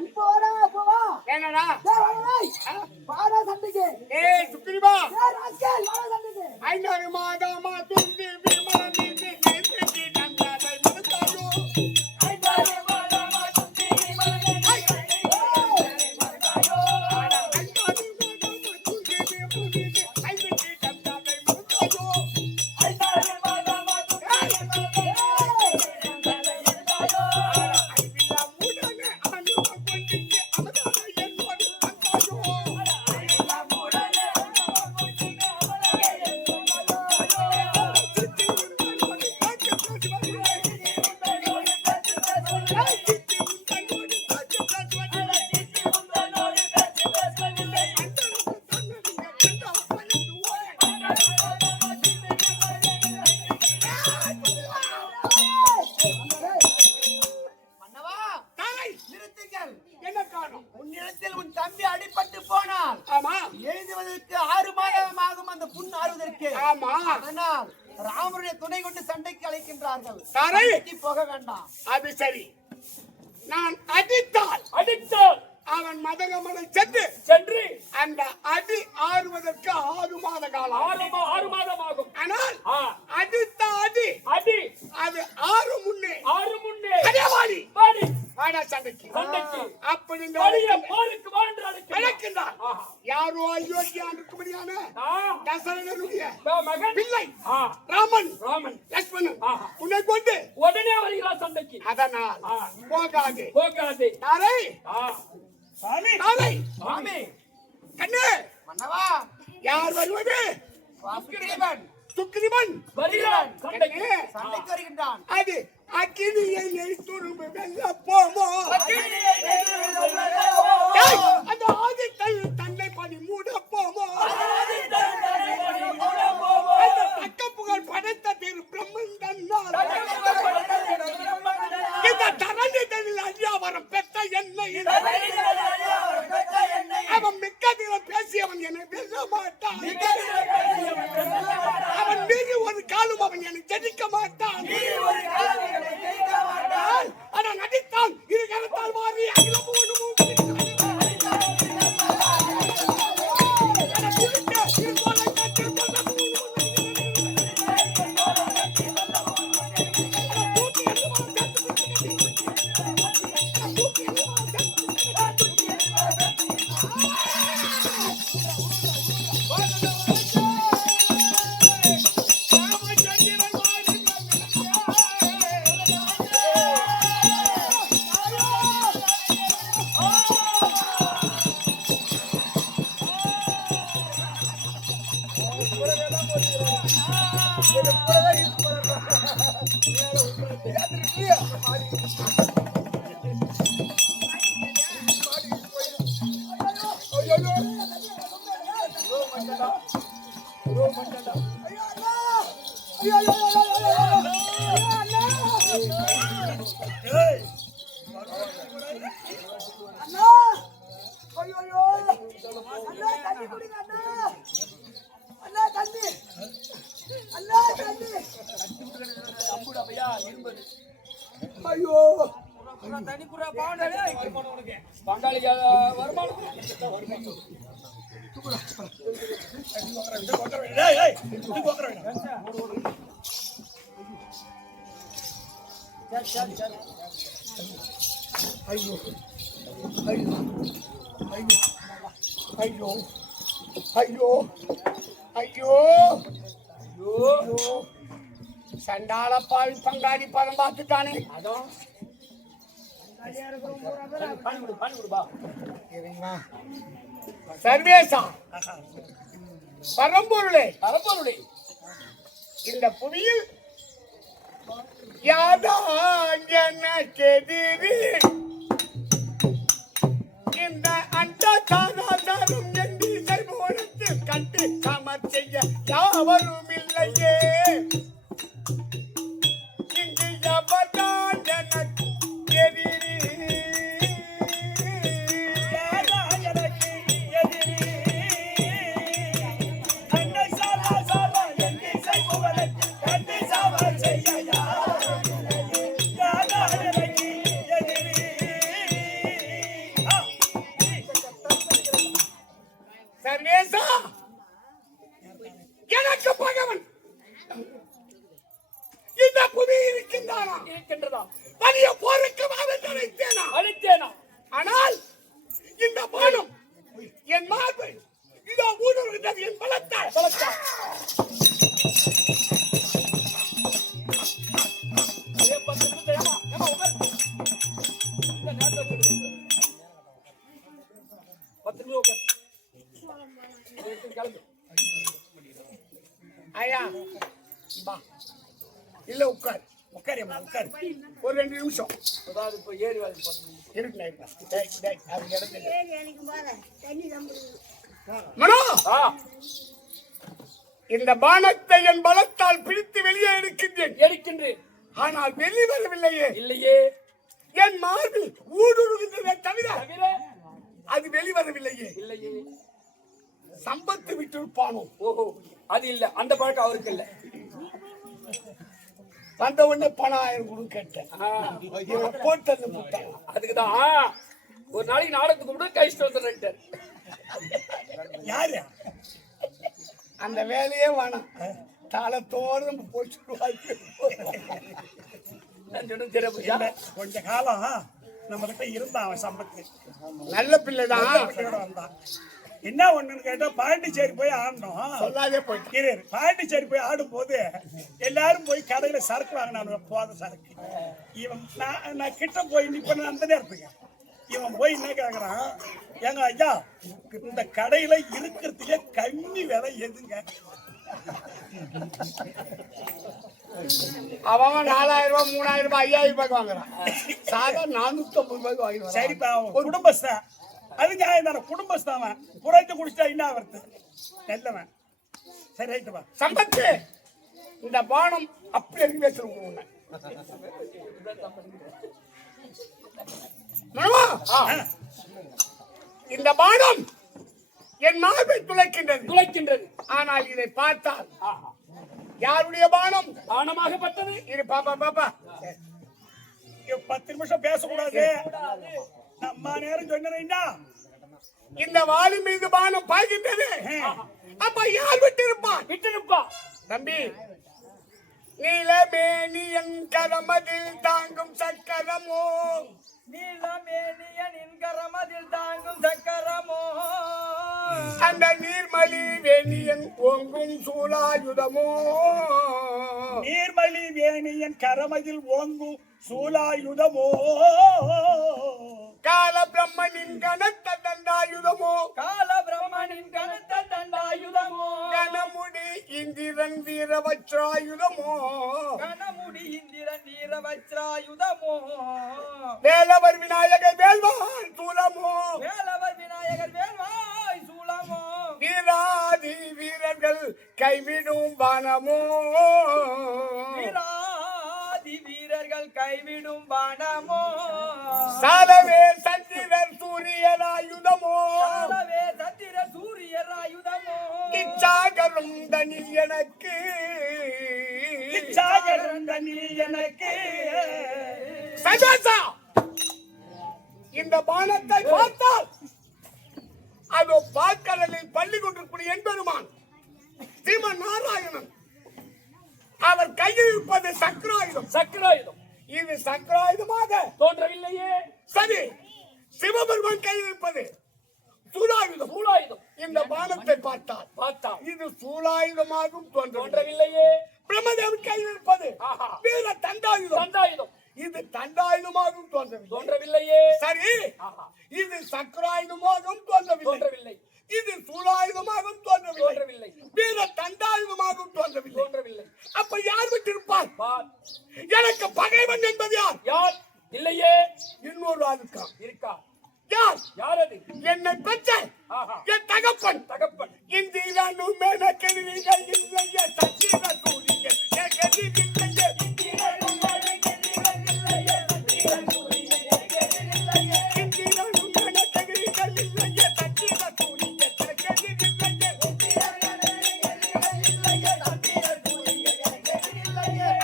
இப்போ ஓடா போ வா. வேணாடா. டேய் ஓடா டேய். ஓடா தண்டைக்கு. ஏய் சுக்ரீவா, ஏய் ராஸ்கல் ஓடா தண்டைக்கு. ஐநாறு மாதமா துந்தி விமலன் நீதி நெஞ்சி தந்தாதை மறந்தாயோ. ஐநாறு மாதமா துந்தி விமலன் நீதி நெஞ்சி மறந்தாயோ. ஐநாறு மாதமா துந்தி விமலன் நீதி நெஞ்சி தந்தாதை மறந்தாயோ. ஐநாறு மாதமா துந்தி விமலன் நீதி நெஞ்சி தந்தாதை மறந்தாயோ. ஐவிலா மூடனே அனுபவ கொண்டிக்கு அவதான என்னோடு தந்தாயோ. ஐவிலா மூடனே அனுபவ கொண்டிக்கு அவதான நிறுத்துங்கள். என்ன காரணம்? உன்னிடத்தில் உன் தம்பி அடிபட்டு போனால் ஆமா எழுதுவதற்கு 6 மாதம் ஆகும் அந்த புண் ஆறுவதற்கு. ஆமா அதனால் ராமருடைய துணை கொண்டு சண்டைக்கு அழைக்கின்றார்கள். தாரை. சண்டைக்கு போக வேண்டாம். அது சரி. நான் அடித்தால் அவன் மதகமனை சென்று அந்த அடி ஆறுவதற்கு 6 மாத காலம் 6 மாதம் ஆகும். ஆனால் அடித்த அடி அது 6 முன்னே அதே வாடி வாடா சண்டைக்கு அப்படி இந்த போருக்கு வாழ்ந்து அழைக்கின்றார். யாரோ அயோத்தியான் இருக்கும்படியான தசரதனுடைய மகன் பிள்ளை ராமன் லட்சுமணன் உன்னை கொண்டு உடனே வருகிறார் சண்டைக்கு. அதனால் போகாது தாரை. தாரை சுவாமி கண்ணே மன்னவா, யார் வருவது? சுக்ரீவன் சுக்ரீவன் வருகிறான் சண்டைக்கு. சண்டைக்கு வருகின்றான். அது அக்கினியை நெய்துரும்பு வெல்ல போமோ. அந்த ஆதித்தல் தன்னை பணி மூட போமோ. அந்த தக்க புகழ் படைத்த திரு பிரம்மந்தன்னால் இந்த தரணிதனில் ஐயாவரம் பெற்ற என்னை அவன் மிக்கதில் பேசியவன் என்னை வெல்ல மாட்டான். அவன் மீறி ஒரு காலம் அவன் என்னை ஜெயிக்க மாட்டான். ஆனா நடித்தான் இரு கரத்தால் மாறி ஏய், அண்ணா ஐயோ அண்ணா தண்ணி குடிங்க அண்ணா அண்ணா தண்ணி அண்ணா தண்ணி ஐயோ தனி குறா பங்காளி வருமானம் ஏய், ஏய், இது போக்குற வேண்டாம். ஐயோ ஐயோ ஐயோ ஐயோ ஐயோ ஐயோ சண்டால பாவி பங்காளி பதம் பார்த்துட்டானே அதான் சர்வேசா பரம்பொருளே பரம்பொருளே இந்த புவியில் யாதாங்கெதிரி இந்த அண்ட தாராதாரம் என்று செய்வோனுக்கு கண்டு சமர் செய்ய யாவரும் இல்லையே இங்கு எவர்தான் எனக்கு எதிரி சர்வேசா எனக்கு பகவன் இந்த புவி இருக்கின்றானா இருக்கின்றதா വലിய போருக்கு நினைத்தேனா அழித்தேனா ஆனால் இந்த பானம் என் மார்பை இதோ ஊடுருவிட்டது என் பலத்தால் ஐயா பா இல்ல உட்கார் உட்காரியம்மா, உட்காரு. ஒரு 2 நிமிஷம் அதாவது இப்போ ஏறி வந்து இருக்கு மனோ இந்த பானத்தை என் பலத்தால் பிடித்து வெளியே எடுக்கின்றேன் ஆனால் வெளிவரவில்லையே இல்லையே என் மார்பில் ஊடுருகின்றதை தவிர அது வெளிவரவில்லையே இல்லையே சம்பத்து விட்டிருப்பானோ ஓஹோ அது இல்ல அந்த பழக்கம் அவருக்கு இல்ல வந்த உடனே 10,000 கூட கேட்டேன் போட்டு வந்து போட்டாங்க அதுக்குதான் ஒரு நாளைக்கு நாடகத்துக்கு கூட கழிச்சுட்டு வந்துடுறேன் யாரு? அந்த வேலையே வேணாம் தாளத்தோடு போச்சுருவாங்க இல்ல, கொஞ்ச காலம் நம்ம கிட்ட இருந்தான் அவன் சம்பத்து. நல்ல பிள்ளைதான் பிள்ளையோட வந்தான். என்ன ஒண்ணுன்னு கேட்டா பாண்டிச்சேரி போய் ஆடணும். சொல்லாதே போயிட்டு இரு, பாண்டிச்சேரி போய் ஆடும் போது எல்லாரும் போய் கடையில சரக்கு வாங்கினான். போத சரக்கு இவன் நான் கிட்ட போய் நிப்ப அந்த நேரத்துக்கு இவன் போய் என்ன கேக்குறான், ஏங்க ஐயா இந்த கடையில இருக்கிறதுக்கே கம்மி விலை எதுங்க? அவன் 4,000 ரூபாய் 3,000 ரூபாய் 5,000 ரூபாய்க்கு வாங்குறான். சாதா 450 ரூபாய்க்கு வாங்கிடுவான். சரிப்பா, குடும்பஸ்தான் அது நியாயம் தானே. குடும்பஸ்தான் புறத்து குடிச்சா என்ன வருது நல்லவன். சரி ரைட்டுப்பா. சம்பத்து இந்த பானம் அப்படி இறங்கி வச்சிருக்கோம். இந்த பானம் என் மார்பை துளைக்கின்றது. ஆனால் இதை பார்த்தால் யாருடைய பானம் பானமாக பட்டது. இது பாப்பா 10 நிமிஷம் பேசக்கூடாது. நம்ம நேரம் சொன்னா இந்த வாலி மீது பானம் பாய்கின்றது. அப்ப யார் விட்டிருப்பா தம்பி? நீலமேனியன் கரமதில் தாங்கும் சக்கரமோ, நீலமேனியன் கரமதில் தாங்கும் சக்கரமோ, அந்த நீர்மலி வேணியன் ஓங்கும் சூலாயுதமோ நீர்மலி வேணியன் கரமையில் ஓங்கும் சூலாயுதமோ கால பிரம்மனின் கனத்த தண்டாயுதமோ கால பிரம்மனின் கனத்த தண்டாயுதமோ கனமுடி இந்திரன் வீரவச்ராயுதமோ கனமுடி இந்திரன் வீரவச்ராயுதமோ வேலவர் விநாயகர் வேல்வான் சூலமோ வேலவர் விநாயகர் வேல்வாய் சூலமோ வீராதி வீரர்கள் கைவிடும் பானமோ வீராதி வீரர்கள் கைவிடும் பானமோ சாலவே சந்திரன் சூரியனாயுதமோ சாலவே சத்திர சூரியர் ஆயுதமோ இச்சாகரும் தனி எனக்கு இச்சாகரந்த நீ எனக்கு சஜாசா இந்த பானத்தை பார்த்தால் அதோ பாற்கடலில் பள்ளி கொண்டிருக்கூடிய என்பெருமான் ஸ்ரீமன் நாராயணன் அவர் கையில் இருப்பது சக்கராயுதம் சக்கராயுதம் இது சக்கராயுதமாக தோன்றவில்லையே. சரி சிவபெருமான் கையில் இருப்பது சூலாயுதம் சூலாயுதம் இந்த பானத்தை பார்த்தால் பார்த்தால் இது சூலாயுதமாகவும் தோன்றவில்லை தோன்றவில்லையே. பிரம்மதேவன் கையில் இருப்பது ஆஹா. வீர தண்டாயுதம் தண்டாயுதம் இது தண்டாயுதமாகவும் தோன்றவில்லை தோன்றவில்லையே. சரி ஆஹா. இது சக்கராயுதமாகவும் தோன்றவில்லை தோன்றவில்லை இது சூலாயுதமாகவும் தோன்றவில்லை தோன்றவில்லை வீர தண்டாயுதமாகவும் தோன்றவில்லை தோன்றவில்லை. அப்ப யார் விட்டிருப்பார் பார் எனக்கு பகைவன் என்பது யார் யார் இல்லையே. இன்னொரு ஆள் இருக்கான் இருக்கா யார் யார் அது? என்னை பெற்ற ஆஹா. என் தகப்பன் தகப்பன் இந்திரனும் மேனக்கெதிரிகள் இல்லையே சத்திர சூரியன் என் கதிரில்லையே இந்திரனும் மேனக்கெதிரிகள் இல்லையே சத்திர சூரியன் என் கதிரில்லையே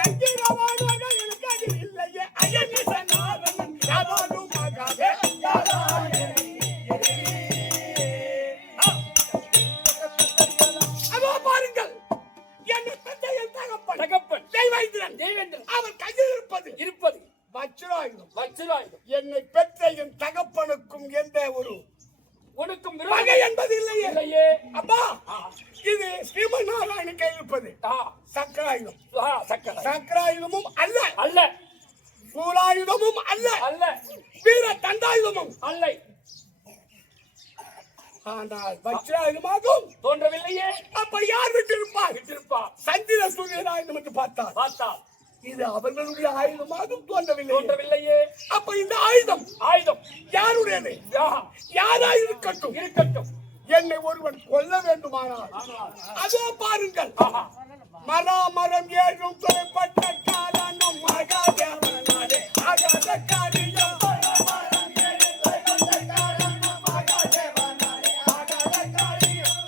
அங்கிரவானாக எனக்கு அதில் இல்லையே அயனிசனாரன் யாராலும் ஆகாதே அதோ பாருங்கள் என்னை பெற்ற என் தகப்பன் தகப்பன் தெய்வேந்திரன் தேவேந்திரன் அவன் கையில் இருப்பது வஜ்ராயுதம் வச்சிராயுதம் என்னை பெற்ற என் தகப்பனுக்கும் எந்த ஒரு உனக்கும் பகை என்பது இல்லையே இல்லையே. அப்பா இது ஸ்ரீமன் நாராயணன் கையில் இருப்பது ஆ. சக்கராயுதம் ஆ, சக்கரை சக்கராயுதமும் அல்ல அல்ல சூலாயுதமும் அல்ல அல்ல வீர தண்டாயுதமும் அல்லை ஆனால் வஜ்ராயுதமாகும் தோன்றவில்லையே. அப்ப யார் விட்டிருப்பார் விட்டிருப்பா சந்திர சூரியனாயுதம் என்று பார்த்தார் பார்த்தால் இது அவர்களுடைய ஆயுதமாகவும் தோன்றவில்லை தோன்றவில்லையே. அப்ப இந்த ஆயுதம் ஆயுதம் யாருடையது ஆஹா. யாராயிருக்கட்டும் இருக்கட்டும். என்னை ஒருவன் கொல்ல வேண்டுமானால் ஆனால் அதோ பாருங்கள் ஆஹா. மரம் ஏழும் துறைப்பட்ட காரணம் ஆகாதே ஆகாத காரியம் மரம் ஏழும் துறைப்பட்ட காரணம் ஆகாதே ஆகாத காரியம்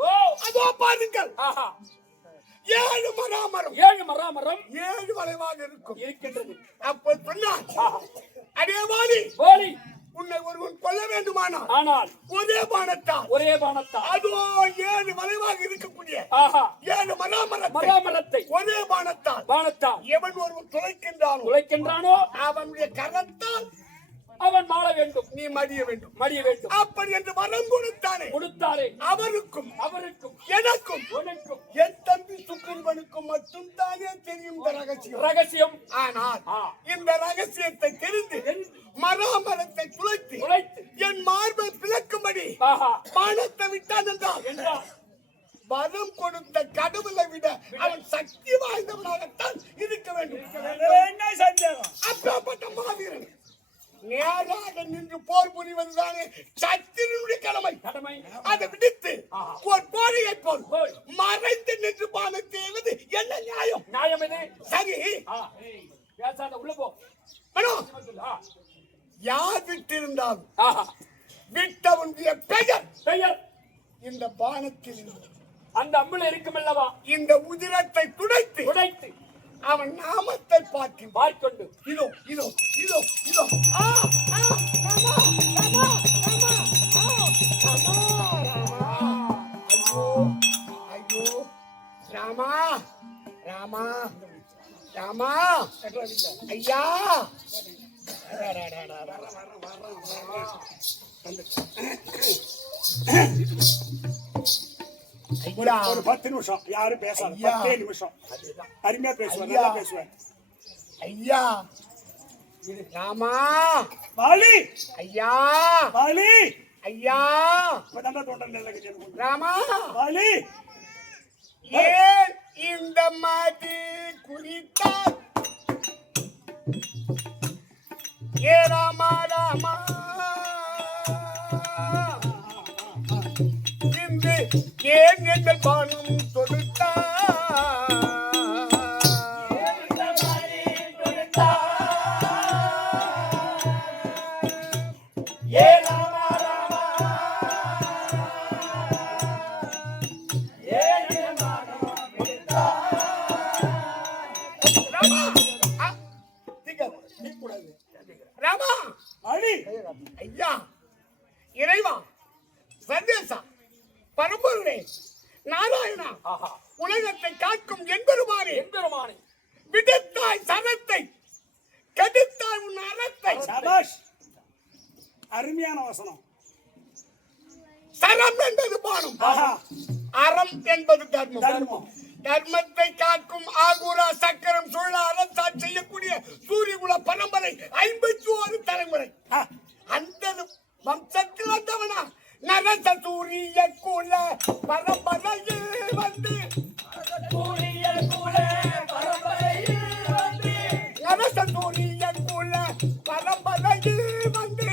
ஓ. அதோ பாருங்கள் ஆஹா. 7 மராமரம் 7 மராமரம் 7 வளைவாக இருக்கும் இருக்கின்றது. அப்ப சொன்னார் அடேவாளி போலி உன்னை ஒருவன் கொல்ல வேண்டுமானால் ஆனால் ஒரே பானத்தால் ஒரே பானத்தால் அதோ 7 வளைவாக இருக்கக்கூடிய ஆஹா 7 மராமரத்தை மராமரத்தை ஒரே பானத்தால் பானத்தால் எவன் ஒருவன் துளைக்கின்றானோ உழைக்கின்றானோ அவனுடைய கரத்தால் அவன் மாள வேண்டும், நீ மடிய வேண்டும் மடிய வேண்டும். அப்படி என்று வரம் கொடுத்தானே கொடுத்தாரே அவருக்கும் அவருக்கும் எனக்கும் உனக்கும் என் தம்பி சுக்கிரவனுக்கும் மட்டும் தானே தெரியும் இந்த ரகசியம் ரகசியம். ஆனால் ஆ. இந்த ரகசியத்தை தெரிந்து மராமரத்தை துளைத்து உழைத்து என் மார்பை பிளக்கும்படி ஆஹா பானத்தை விட்டான் என்றால் என்றால் வரம் கொடுத்த கடவுளை விட அவன் சக்தி வாய்ந்தவனாகத்தான் இருக்க வேண்டும். என்ன சந்தேகம்? அப்பேற்பட்ட மாவீரன் நேராக நின்று போர் புரிவதுதானே சத்திரனுடைய கடமை. கடமை அதை விடுத்து ஆஹா. ஒரு போரையை போல் போல் மறைந்து நின்று பானத்தை செய்வது என்ன நியாயம்? நியாயம் இது. சரி ஆ பேசாத உள்ள போ. மனோ, ஆ. யார் விட்டிருந்தாலும் ஆஹா விட்டவனுடைய பெயர் பெயர் இந்த பானத்தில் இல்லை. அந்த அம்புல இருக்குமல்லவா இந்த உதிரத்தை துடைத்து உடைத்து அவன் நாமத்தை பார்க்கொண்டு இதோ இதோ இதோ இதோ ஆ ஆ ராமா ராமா ராமா ஆ ராமா ராமா ஐயோ ஐயோ ராமா ராமா ராமா ஐயா ஒரு 10 நிமிஷம் யாரும் பேசாத 10 நிமிஷம் அருமையா பேசுவேன் நல்லா பேசுவேன் ஐயா ராமா வாலி ஐயா வாலி ஐயா பதண்ட தோண்டல ராமா வாலி ஏன் இந்த மாதிரி குறித்தார் ஏ ராமா ராமா இன்று ஏன் எங்கள் பானும் தொடுத்தார் ராமா வாலி ஐயா இறைவா சர்வேசா பரம்பொருளே நாராயணா உலகத்தை காக்கும் எம்பெருமானே விடுத்தாய் சரத்தை கெடுத்தாய் உன் அறத்தை சபாஷ் அருமையான வசனம் சரம் என்பது பானம் ஆஹா அறம் என்பது தர்மம் தர்மம் தர்மத்தை காக்கும் ஆகுரா சக்கரம் சூழ அரசாட்சி செய்யக்கூடிய சூரியகுல பரம்பரை 51 தலைமுறை அந்த வம்சத்தில் வந்தவனா நரச சூரிய குல பரம்பரையில் வந்து நரச சூரிய குல பரம்பரையில் வந்து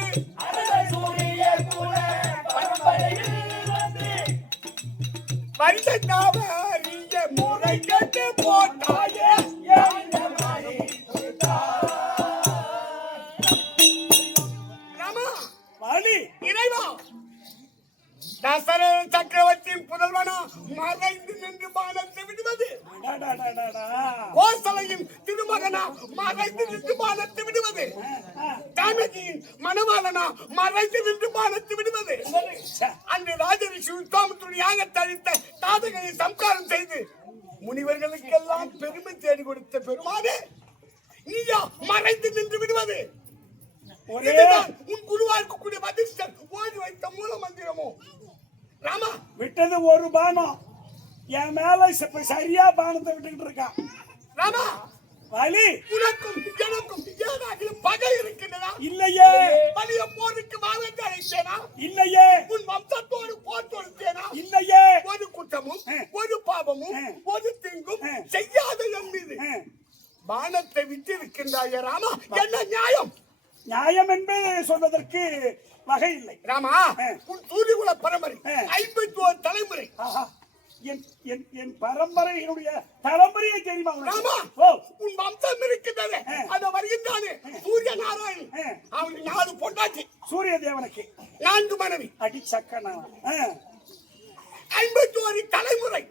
வரிசைக்காவரிய முறை கட்டு போட்டாயே ராமா வாலி இறைவா தசரத சக்கரவர்த்தியின் புதல்வனா மறைந்து நின்று பானத்தை விடுவது கோசலையின் திருமகனா மறைந்து நின்று பானத்தை விடுவது ஜானகியின் மணவாளனா மறைந்து நின்று பானத்தை விடுவது அன்று ராஜரிஷி உத்தாமத்துடைய யாகத்தை அழித்த தாதகையை சம்காரம் செய்து முனிவர்களுக்கெல்லாம் பெருமை தேடி கொடுத்த பெருமானே நீயா மறைந்து நின்று விடுவது உன் குருவா இருக்கக்கூடிய வதிஷ்டர் ஓடி வைத்த மூல மந்திரமோ ராமா விட்டது ஒரு பானம் என் மேல சரியா பானத்தை விட்டுக்கிட்டு இருக்கான் ராமா வாலி உனக்கும் எனக்கும் ஏதாகிலும் பகை இருக்கின்றதா இல்லையே பழைய போருக்கு வாழ்ந்து அழைத்தேனா இல்லையே உன் வம்சத்தோடு போர் தொடுத்தேனா இல்லையே ஒரு குற்றமும் ஒரு பாவமும் ஒரு தீங்கும் செய்யாத என் மீது பானத்தை விட்டு இருக்கின்றாய ராமா என்ன நியாயம் நியாயம் என்பது சொல்வதற்கு வகை இல்லை ராமா உன் சூரியகுல பரம்பரை 51 தலைமுறை என் பரம்பரையினுடைய தலைமுறையை தெரியுமா ராமா ஓ உன் வம்சம் இருக்கின்றது அது வருகின்றானே சூரிய நாராயணன் அவனுக்கு 4 பொண்டாட்டி சூரிய தேவனுக்கு 4 மனைவி அடி சக்கனா 51 தலைமுறை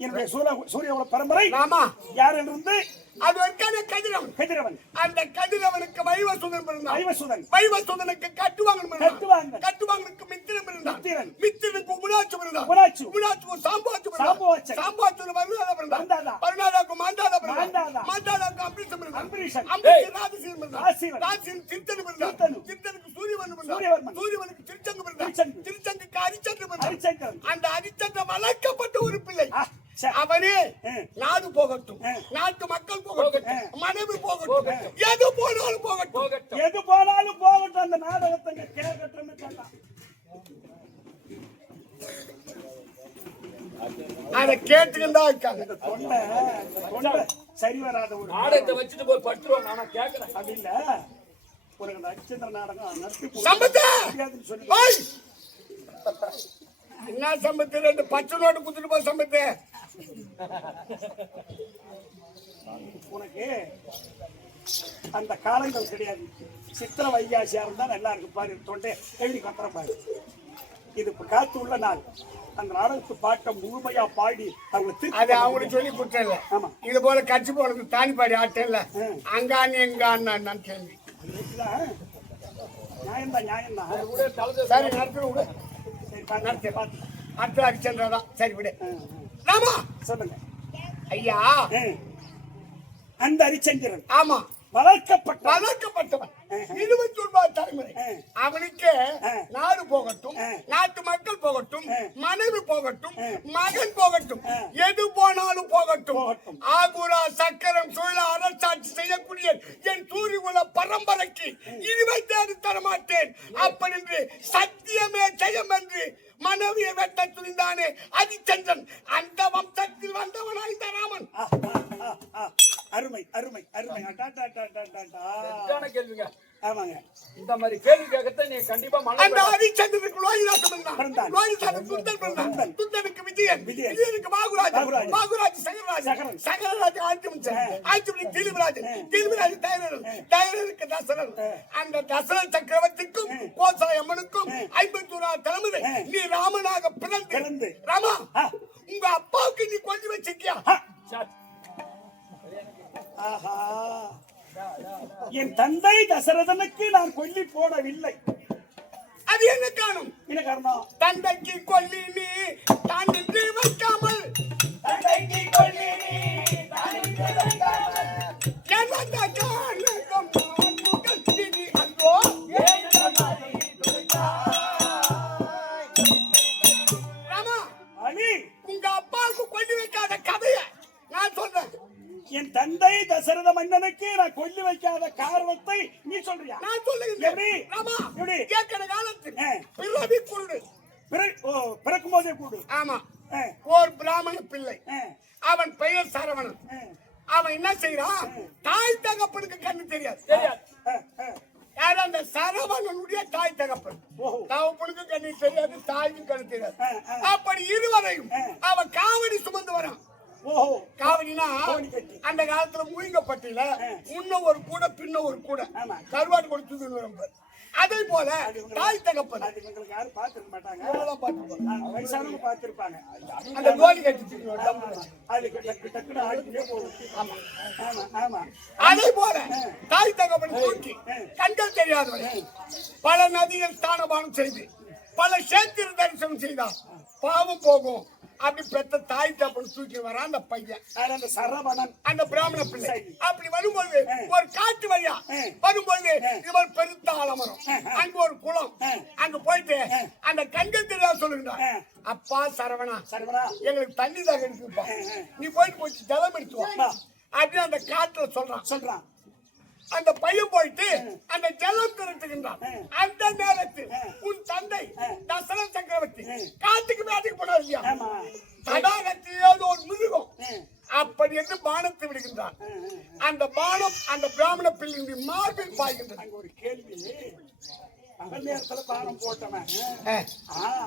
என்னுடைய சூரிய பரம்பரை ராமா யார் என்று அது வரைக்கான கதிரவன் அந்த கதிரவனுக்கு வைவசுதன் பிறந்தான் வைவசுதனுக்கு கட்டுவாங்கனுக்கு மித்திரன் பிறந்தான் மித்திரனுக்கு உபராட்சி பிறந்தான் உபராட்சி சாம்பாச்சு பருணாதாக்கு மாண்டாதா பிறந்தான் மாண்டாதாக்கு அம்பரீஷன் ராஜசீன் பிறந்தான் ராஜசீன் திருத்தனு பிறந்தான் திருத்தனுக்கு சூரியவனுக்கு திருச்சங்கு பிறந்தான் திருச்சங்குக்கு அரிச்சந்திரன் பிறந்தான் அந்த அரிச்சந்திரன் வளர்க்கப்பட்ட ஒரு பிள்ளை அவனே நாடு போகட்டும் நாட்டு மக்கள் போகட்டும் மனைவி போகட்டும் எது போனாலும் போகட்டும் அந்த நாடகத்தை கேட்கட்டும் அதை கேட்டுக்கிட்டா இருக்காங்க தொண்டை சரி வராத ஒரு நாடகத்தை வச்சுட்டு போய் பட்டுருவாங்க ஆனா கேட்கறேன் அப்படி இல்ல ஒரு நட்சத்திர நாடகம் நடத்தி என்ன சம்பத்து 2 பச்சை நோட்டு குத்துட்டு போய் சம்பத்து உனக்கு அந்த காலங்கள் கிடையாது சித்திர வைகாசியா இருந்தா நல்லா இருக்கு பாரு தொண்டை எழுதி கத்துற பாரு இது காத்து உள்ள நாள். அந்த நாடகத்து பாட்டை முழுமையா பாடி அவங்க அது அவங்களுக்கு சொல்லி கொடுத்தல. ஆமா, இது போல கட்சி போடுறது தானி பாடி ஆட்டல அங்கானி எங்கான்னு கேள்வி. நியாயம்தான், நியாயம்தான். சரி நடத்து விடு. நடத்திய பார்த்து அடுத்த அடிச்சன்றதான். சரி விடு. ஆமா சொல்லுங்க ஐயா. அந்த ஹரிச்சந்திரன் ஆமா வளர்க்கப்பட்டவன் 21 தலைமுறை. அவனுக்கு நாடு போகட்டும், நாட்டு மக்கள் போகட்டும், மனைவி போகட்டும், மகன் போகட்டும், எது போனாலும் போகட்டும். ஆகுரா சக்கரம் சூழ அரசாட்சி செய்யக்கூடிய என் சூரியகுல பரம்பரைக்கு இனிமை தேடி தரமாட்டேன் அப்படி சத்தியமே ஜெயம் என்று மனைவியை வெட்ட துணிந்தானே ஹரிச்சந்திரன். அந்த வம்சத்தில் வந்தவனாய் இந்த ராமன். அருமை அருமை அருமை. கேள்விங்க. ஆமாங்க, இந்த மாதிரி கேள்வி கேட்கத்த நீ கண்டிப்பா அந்த ஹரிச்சந்திரனுக்கு லோகிதாசன் இருந்தான். லோகிதாசன் துந்தன் பிறந்தான். துந்தனுக்கு விஜயன், விஜயனுக்கு மாகுராஜ், மாகுராஜ் சகரராஜ், சகரராஜ் ஆட்சி திலீபராஜ், திலீபராஜ் தைரருக்கு தசரன். அந்த தசரன் சக்கரவர்த்திக்கும் கோசலை அம்மனுக்கும் 51 தலைமுறை நீ ராமனாக பிறந்து ராமா உங்க அப்பாவுக்கு நீ கொஞ்சம் வச்சிருக்கியா? ஆஹா, என் தந்தை தசரதனுக்கு நான் கொல்லி போடவில்லை. அது என்ன காரணம்? என்ன காரணம்? தந்தைக்கு கொல்லி நீ தான் நின்று வைக்காமல் உங்க அப்பாவுக்கு கொல்லி வைக்காத கதைய நான் சொல்றேன். என் தந்தை தசரத மன்னனுக்கு நான் கொல்லி வைக்காத காரணத்தை நீ சொல்றியா? நான் சொல்லுகிறேன். எப்படி? ராமா, எப்படி? கேட்கிற காலத்தில் பிறவி குருடு பிறக்கும் போதே கூடு. ஆமா, ஒரு பிராமண பிள்ளை. அவன் பெயர் சரவணன். அவன் என்ன செய்யறான்? தாய் தகப்பனுக்கு கண்ணு தெரியாது. யாரு? அந்த சரவணனுடைய தாய் தகப்பன். தகப்பனுக்கு கண்ணு தெரியாது, தாய்க்கும் கண்ணு தெரியாது. அப்படி இருவரையும் அவன் காவடி சுமந்து வரான். காவடினா அந்த காலத்துல மூங்கப்பட்டியில முன்ன ஒரு கூட பின்ன ஒரு கூட கருவாடு கொடுத்து. அதே போல தாய் தகப்பன் யாரும் பார்த்திருக்க மாட்டாங்க, வயசானவங்க பார்த்திருப்பாங்க. அந்த கோலி கட்டி அதே போல தாய் தகப்பன் தூக்கி கண்கள் தெரியாதவன் பல நதிகள் ஸ்தானபானம் செய்து பல சேத்திர தரிசனம் செய்தார். பாவம் போகும் அப்படி பெத்த தாய் தகப்பன் தூக்கி வர அந்த பையன், அந்த சரவணன், அந்த பிராமண பிள்ளை. அப்படி வரும்போது ஒரு காட்டு வழியா வரும்போது இவர் பெருத்த ஆலமரம், அங்க ஒரு குளம், அங்க போயிட்டு அந்த கண்கள் தெரியாது சொல்லுங்க. அப்பா சரவணா, எங்களுக்கு தண்ணி தாக எடுத்துப்பா, நீ போயிட்டு போச்சு ஜலம் எடுத்துவா அப்படின்னு அந்த காட்டுல சொல்றான். அந்த பையன் போயிட்டு அந்த ஜலம் திரட்டுகின்றான். அந்த நேரத்தில் உன் தந்தை தசரத சக்கரவர்த்தி காட்டுக்கு மேட்டுக்கு போனார் இல்லையா? தடாகத்தில் ஏதோ ஒரு மிருகம் அப்படி என்று பானத்தை விடுகின்றான். அந்த பானம் அந்த பிராமண பிள்ளையின் மார்பில் பாய்கின்றது. ஒரு கேள்வி, பகல் நேரத்துல பானம் போட்டவன்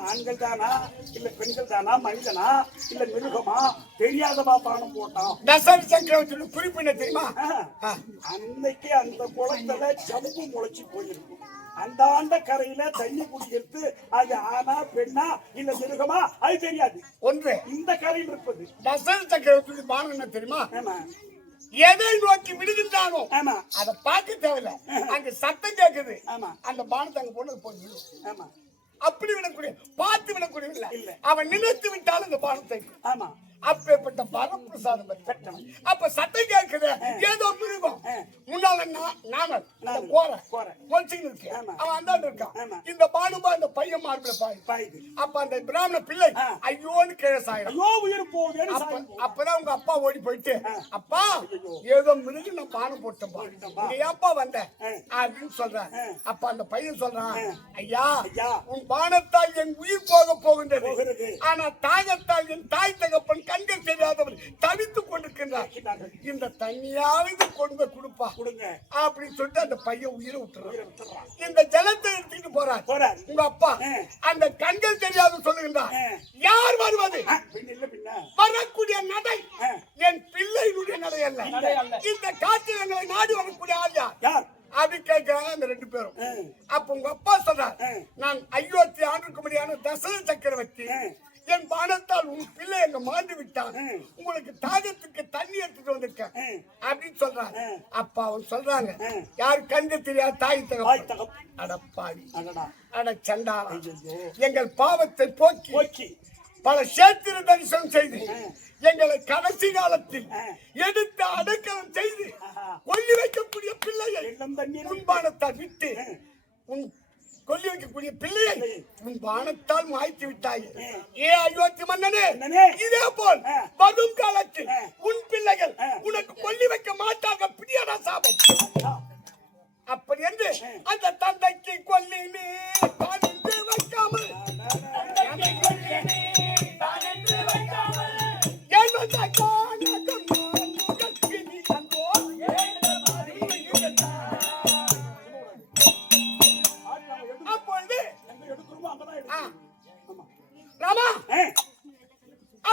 ஆண்கள் தானா இல்ல பெண்கள் தானா, மனிதனா இல்ல மிருகமா, தெரியாதமா பானம் போட்டான்? தசரத சக்கரவர்த்தி குறிப்பிட தெரியுமா? அன்னைக்கு அந்த குளத்துல ஜம்பு முளைச்சு போயிருக்கும். அந்த ஆண்ட கரையில தண்ணி குடிக்கிறது அது ஆனா பெண்ணா இல்ல மிருகமா அது தெரியாது. ஒன்று இந்த கரையில் இருப்பது தசரத சக்கரவர்த்தி பானம் என்ன தெரியுமா? எதை நோக்கி விடுகின்றானோ அதை பார்க்க தேவையில்ல, அங்க சத்தம் கேட்குது, அந்த பானத்தை அங்க போனது போய் அப்படி விடக்கூடிய பார்த்து விடக்கூடிய இல்ல, அவன் நினைத்து விட்டாலும் அந்த பானத்தை. அப்பேற்பட்ட பரப்பிரசாதம் பெற்றவன். அப்ப சத்தம் கேட்குது, ஏதோ மிருகம் முன்னால நாமல் கோர மொழிச்சுன்னு இருக்கு, அவன் அந்தாண்டு இருக்கான். இந்த பானுபா அந்த பையன் மார்பில பாயுது. அப்ப அந்த பிராமண பிள்ளை ஐயோன்னு கீழே சாயிடும். அப்பதான் உங்க அப்பா ஓடி போயிட்டு, அப்பா ஏதோ மிருகம் நான் பானம் போட்டப்பா, நீ ஏப்பா வந்த அப்படின்னு சொல்றேன். அப்ப அந்த பையன் சொல்றான், ஐயா உன் பானத்தால் என் உயிர் போக போகின்றது, ஆனா தாகத்தால் என் தாய் தகப்பன் கண்கள் தெரியாதவர் தவித்துக் கொண்டிருக்கின்றார், இந்த தண்ணியாவது கொண்டு கொடுப்பா அப்படின்னு சொல்லிட்டு அந்த பையன் உயிரை விட்டுறான். இந்த ஜலத்தை எடுத்துட்டு போறார் உங்க அப்பா. அந்த கண்கள் தெரியாத சொல்லுகின்றார், யார் வருவது? வரக்கூடிய நடை என் பிள்ளையினுடைய நடை அல்ல, இந்த காட்டில் எங்களை நாடி வரக்கூடிய ஆள் யார் அப்படி கேட்கிறாங்க அந்த ரெண்டு பேரும். அப்ப உங்க அப்பா சொல்றார், நான் 50 ஆண்டுக்கு அப்படியான தசரத சக்கரவர்த்தி என் பானத்தால் உன் பிள்ளை எங்க மாண்டு விட்டான், உங்களுக்கு தாகத்துக்கு தண்ணி எடுத்துட்டு வந்திருக்கேன் அப்படின்னு சொல்றாங்க. அப்பா அவங்க சொல்றாங்க, யாரு கண்டு தெரியாது தாய் தகப்பன். அடப்பாடி அட சண்டாளா, எங்கள் பாவத்தை போக்கி பல சேத்திர தரிசனம் செய்து எங்களை கடைசி காலத்தில் எடுத்து அடக்கலம் செய்து கொல்லி வைக்கக்கூடிய பிள்ளையை முன்பானத்தால் விட்டு உன் கொல்லி வைக்கக்கூடிய பிள்ளையை உன் பானத்தால் மாய்த்து விட்டாய். அயோத்தி மன்னனே, இதே போல் வரும் காலத்தில் உன் பிள்ளைகள் உனக்கு கொல்லி வைக்க மாட்டாங்க. பிடியாடா சாபம். அப்படி என்று அந்த தந்தைக்கு கொல்லி நீ வைக்காமல்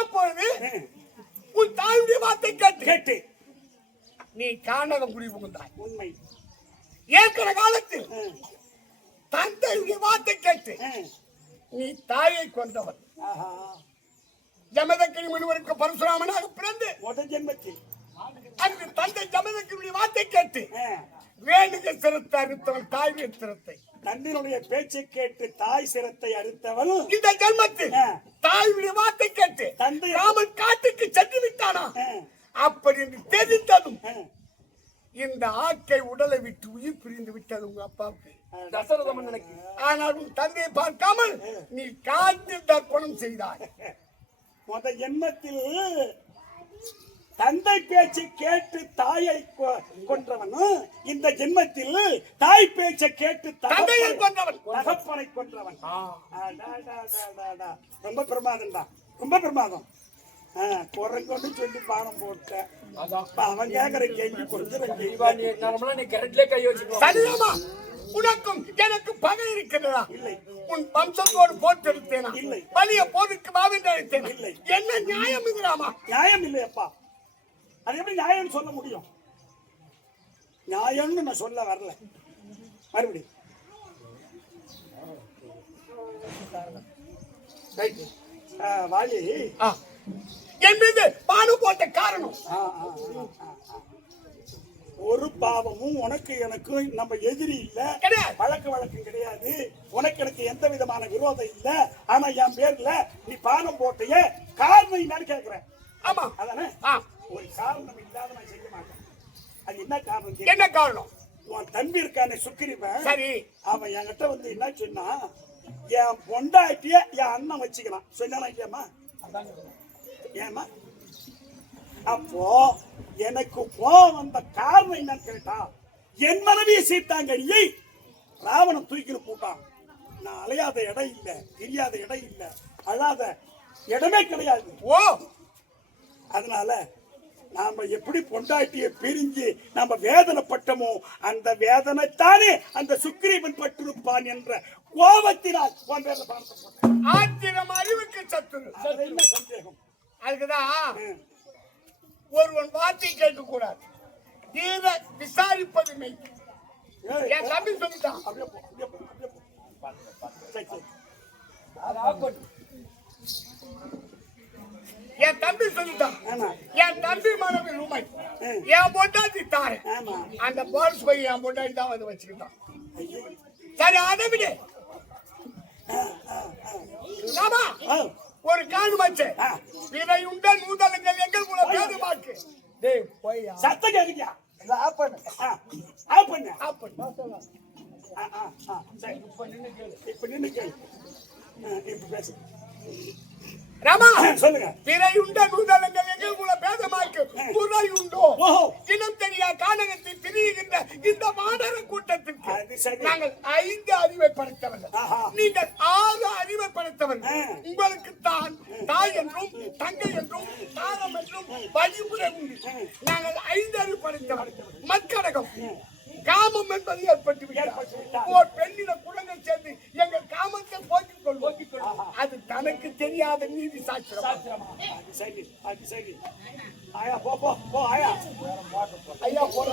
அப்பொழுது உன் தாயுடைய வார்த்தை கேட்டு நீ கானகம் குடி புகுந்தாய். உண்மை. ஏற்கனவே காலத்தில் தந்தையுடைய வார்த்தை கேட்டு நீ தாயை கொண்டவன். ஜமதக்கினி முனிவருக்கு பரசுராமனாக பிறந்து ஜென்மத்தில் அங்கு தந்தை ஜமதக்கினுடைய வார்த்தை கேட்டு வேணுக சிரத்தை அறுத்தவன் தாய் சிரத்தை. தந்தையினுடைய பேச்சை கேட்டு தாய் சிரத்தை அறுத்தவன் இந்த ஜென்மத்தில் தாயுடைய வார்த்தை கேட்டு தந்தை ராமன் காட்டுக்கு சென்று விட்டானா. அப்படி தெரிந்ததும் இந்த ஆக்கை உடலை விட்டு உயிர் பிரிந்து விட்டது உங்க அப்பாவுக்கு, தசரத மன்னனுக்கு. ஆனால் உன் தந்தையை பார்க்காமல் நீ காட்டில் தர்ப்பணம் செய்தாய். முத ஜென்மத்தில் தந்தை பேச்சை கேட்டு தாயை கொன்றவன், இந்த ஜென்மத்தில் தாய் பேச்சை கேட்டு தந்தையை கொன்றவன், தகப்பனை கொன்றவன். ரொம்ப பிரமாதம்டா, ரொம்ப பிரமாதம். குரங்கொண்டு சொல்லி பானம் போட்ட அவன் கேக்குற கேள்வி உனக்கும் எனக்கு பகை இருக்கிறதா? இல்லை. உன் வம்சத்தோடு போட்டெடுத்தேனா? இல்லை. பலிய போருக்கு மாவின் அழைத்தேன். இல்லை. என்ன நியாயம் இதுராமா? நியாயம் இல்லையப்பா. அது எப்படி நியாயம் சொல்ல முடியும்? நியாயம்னு நான் சொல்ல வரல. மறுபடி வாலி என் மீது பானு போட்ட காரணம் ஒரு பாவமும் உனக்கு எனக்கு நம்ம எதிரி இல்ல, பழக்க வழக்கம் கிடையாது. உனக்கு எனக்கு எந்த விதமான விரோதம் இல்ல. ஆனா என் பேர்ல நீ பானம் போட்டைய காரணம் என்னன்னு கேக்குறேன். ஆமா அதானே? ஒரு காரணம் இல்லாத நான் செய்ய மாட்டேன். அது என்ன காரணம்? என்ன காரணம்? உன் தம்பி இருக்கானே சுக்கிரிவன், சரி, அவன் என்கிட்ட வந்து என்ன சொன்னா, என் பொண்டாட்டிய என் அண்ணன் வச்சுக்கலாம் சொன்னா கேமா. ஏமா அப்போ எனக்கு கோவம் வந்த காரணம் என்னன்னு கேட்டா, என் மனைவியை சீத்தாங்கடியை ராவணன் தூக்கிட்டு போட்டான். நான் அலையாத இடம் இல்ல, தெரியாத இடம் இல்ல, அழாத இடமே கிடையாது. ஓ, அதனால நாம எப்படி பொண்டாட்டியை பிரிஞ்சு நாம வேதனைப்பட்டமோ அந்த வேதனைத்தானே அந்த சுக்கிரீவன் பட்டிருப்பான் என்ற கோபத்தினால் ஆத்திரம் அறிவுக்கு சத்துரு. என்ன சந்தேகம்? அதுக்குதான் ஒருவன் வார்த்தை கேட்க கூடாது, தீர விசாரிப்பது மெய். என் தம்பி சொல்லிட்டான். என் தம்பி சொல்லிட்டான். என் தம்பி மனைவி உண்மை, என் பொண்டாட்டி தாரு. அந்த போலீஸ் போய் என் பொண்டாட்டி தான் வந்து வச்சுக்கிட்டான். சரி, அதை விட ஒரு காணுமாச்சு விதை உண்ட நூதலங்கள் எங்கள் கூட பேருமாக்கு. டேய் போய் சத்தம் கேக்குறியா? ஆப் பண்ணு, ஆப் பண்ணு, ஆப் பண்ணு. சரி, இப்ப நின்னு கேளு. இப்ப பேசு ராமா. சொல்லுங்க. பிறையுண்ட நூதலங்கள் எங்கள் கூட பேதமாக்கு முறை உண்டோ? இனம் தெரியா கானகத்தில் திரிகின்ற இந்த மாநகர கூட்டத்திற்கு நாங்கள் 5 அறிவை படைத்தவர்கள், நீங்கள் 6 அறிவை படைத்தவர்கள். உங்களுக்கு தான் தாய் என்றும் தங்கை என்றும் தாரம் என்றும் வழிமுறை உண்டு. நாங்கள் 5 அறிவு படைத்தவர்கள். மக்கடகம் காமம் என்பது ஏற்பட்டு ஓர் பெண்ணின குலங்கள் சேர்ந்து எங்கள் காமத்தை போக்கிக் கொள்வோம். அது தனக்கு தெரியாத நீதி சாஸ்திரம். ஆயா போ போ போ ஆயா ஐயா போற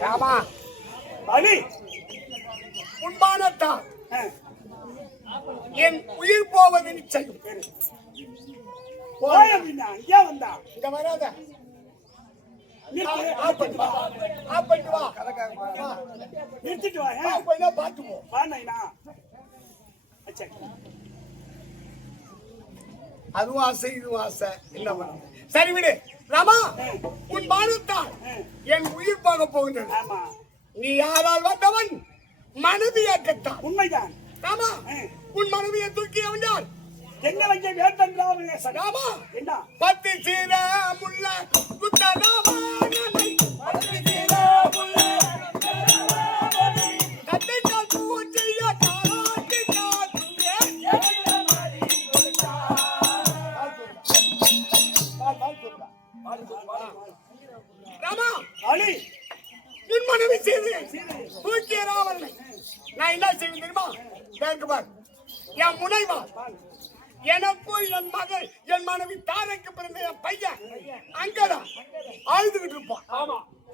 ராமா பலி உண்மானத்தான் ஆ, என் உயிர் போவது நிச்சயம். போய் அப்படின்னா இங்கே வந்தா இங்க வராத. நிறுத்து. ஆஃப் பண்ணிட்டு வா. ஆஃப் பண்ணிட்டு வா. நிறுத்திட்டு வா வா, போய் தான் பார்த்து போ. வா நைனா அச்சா அதுவும் ஆசை இதுவும் ஆசை என்ன பண்ண. சரி விடு ராமா, உன் மானத்தால் என் உயிர் போக போகின்றது. ஆமா நீ யாரால் வந்தவன்? மனைவியாக்கத்தான். உண்மைதான் ராமா, உன் மனைவியை தூக்கியவன் யார்? என்ன வைக்க வேந்தன் ராமநேசன் ராமா, என்ன பத்து சீர முள்ள குத்தலாமானனை, பத்து சீர முள்ள குத்தலாமானனை, கத்தைக்கால் பூச்செய்ய காலாட்டி காத்துவே எந்த மாறி கொடுத்தார். ராமா, அலி உன் மனைவி செய்து தூக்கிய ராவணனை நான் என்ன செய்வேன் தெரியுமா? கேட்க பார், என் முனைவா எனக்கும் என் மகள் என் மனைவி தாரைக்கு பிறந்த என் பையன் அங்கதான் ஆழ்ந்துகிட்டு இருப்பான்.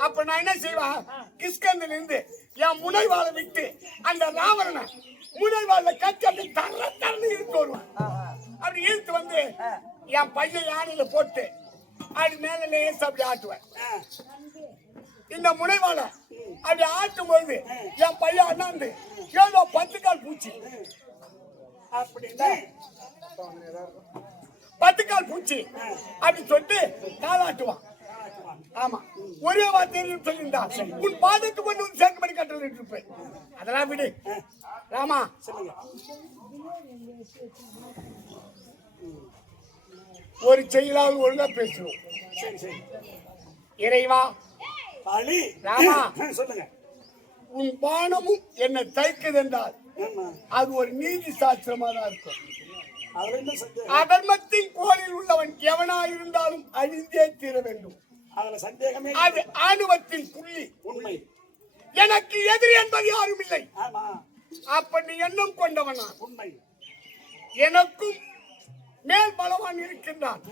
அப்ப நான் என்ன செய்வேன்? கிஷ்கந்தன் இருந்து என் முனைவாளை விட்டு அந்த ராவணனை முனைவாள கட்டி அப்படி தர தரன்னு இழுத்து வருவேன். அப்படி இழுத்து வந்து என் பையன் யானையில போட்டு அப்படி மேல லேசா அப்படி ஆட்டுவேன். இந்த முனைவாள அப்படி ஆட்டும் பொழுது என் பையன் அண்ணாந்து ஏதோ 10 கால் பூச்சி அப்படின்னா 10 கால் பூச்சி அப்படி சொல்லிட்டு காலாட்டுவான். ஆமா, ஒரே வார்த்தையில் சொல்லியிருந்தா உன் பாதத்து கொண்டு வந்து சேர்க்க பண்ணி கட்டளை இருப்பேன். அதெல்லாம் விடு ராமா. சொல்லுங்க ஒரு செயலால் ஒழுங்கா பேசுவோம். சரி சரி இறைவா அலி ராமா, சொல்லுங்க உன் பானமும் என்னை தைக்குது என்றால் ஆமா அது ஒரு நீதி சாஸ்திரமா தான் இருக்கும். அவர் என்ன சந்தேகம் அதர்மத்தின் கோலில் உள்ளவன் எவனாயிருந்தாலும் அழிந்தே தீர வேண்டும். அதுல சந்தேகமே அது ஆணுவத்தின் புள்ளி. உண்மை எனக்கு எதிரி என்பது யாரும் இல்லை. ஆமா அப்படி எண்ணம் கொண்டவனா உண்மை எனக்கும் மேல் பலவான் இருக்கின்றான்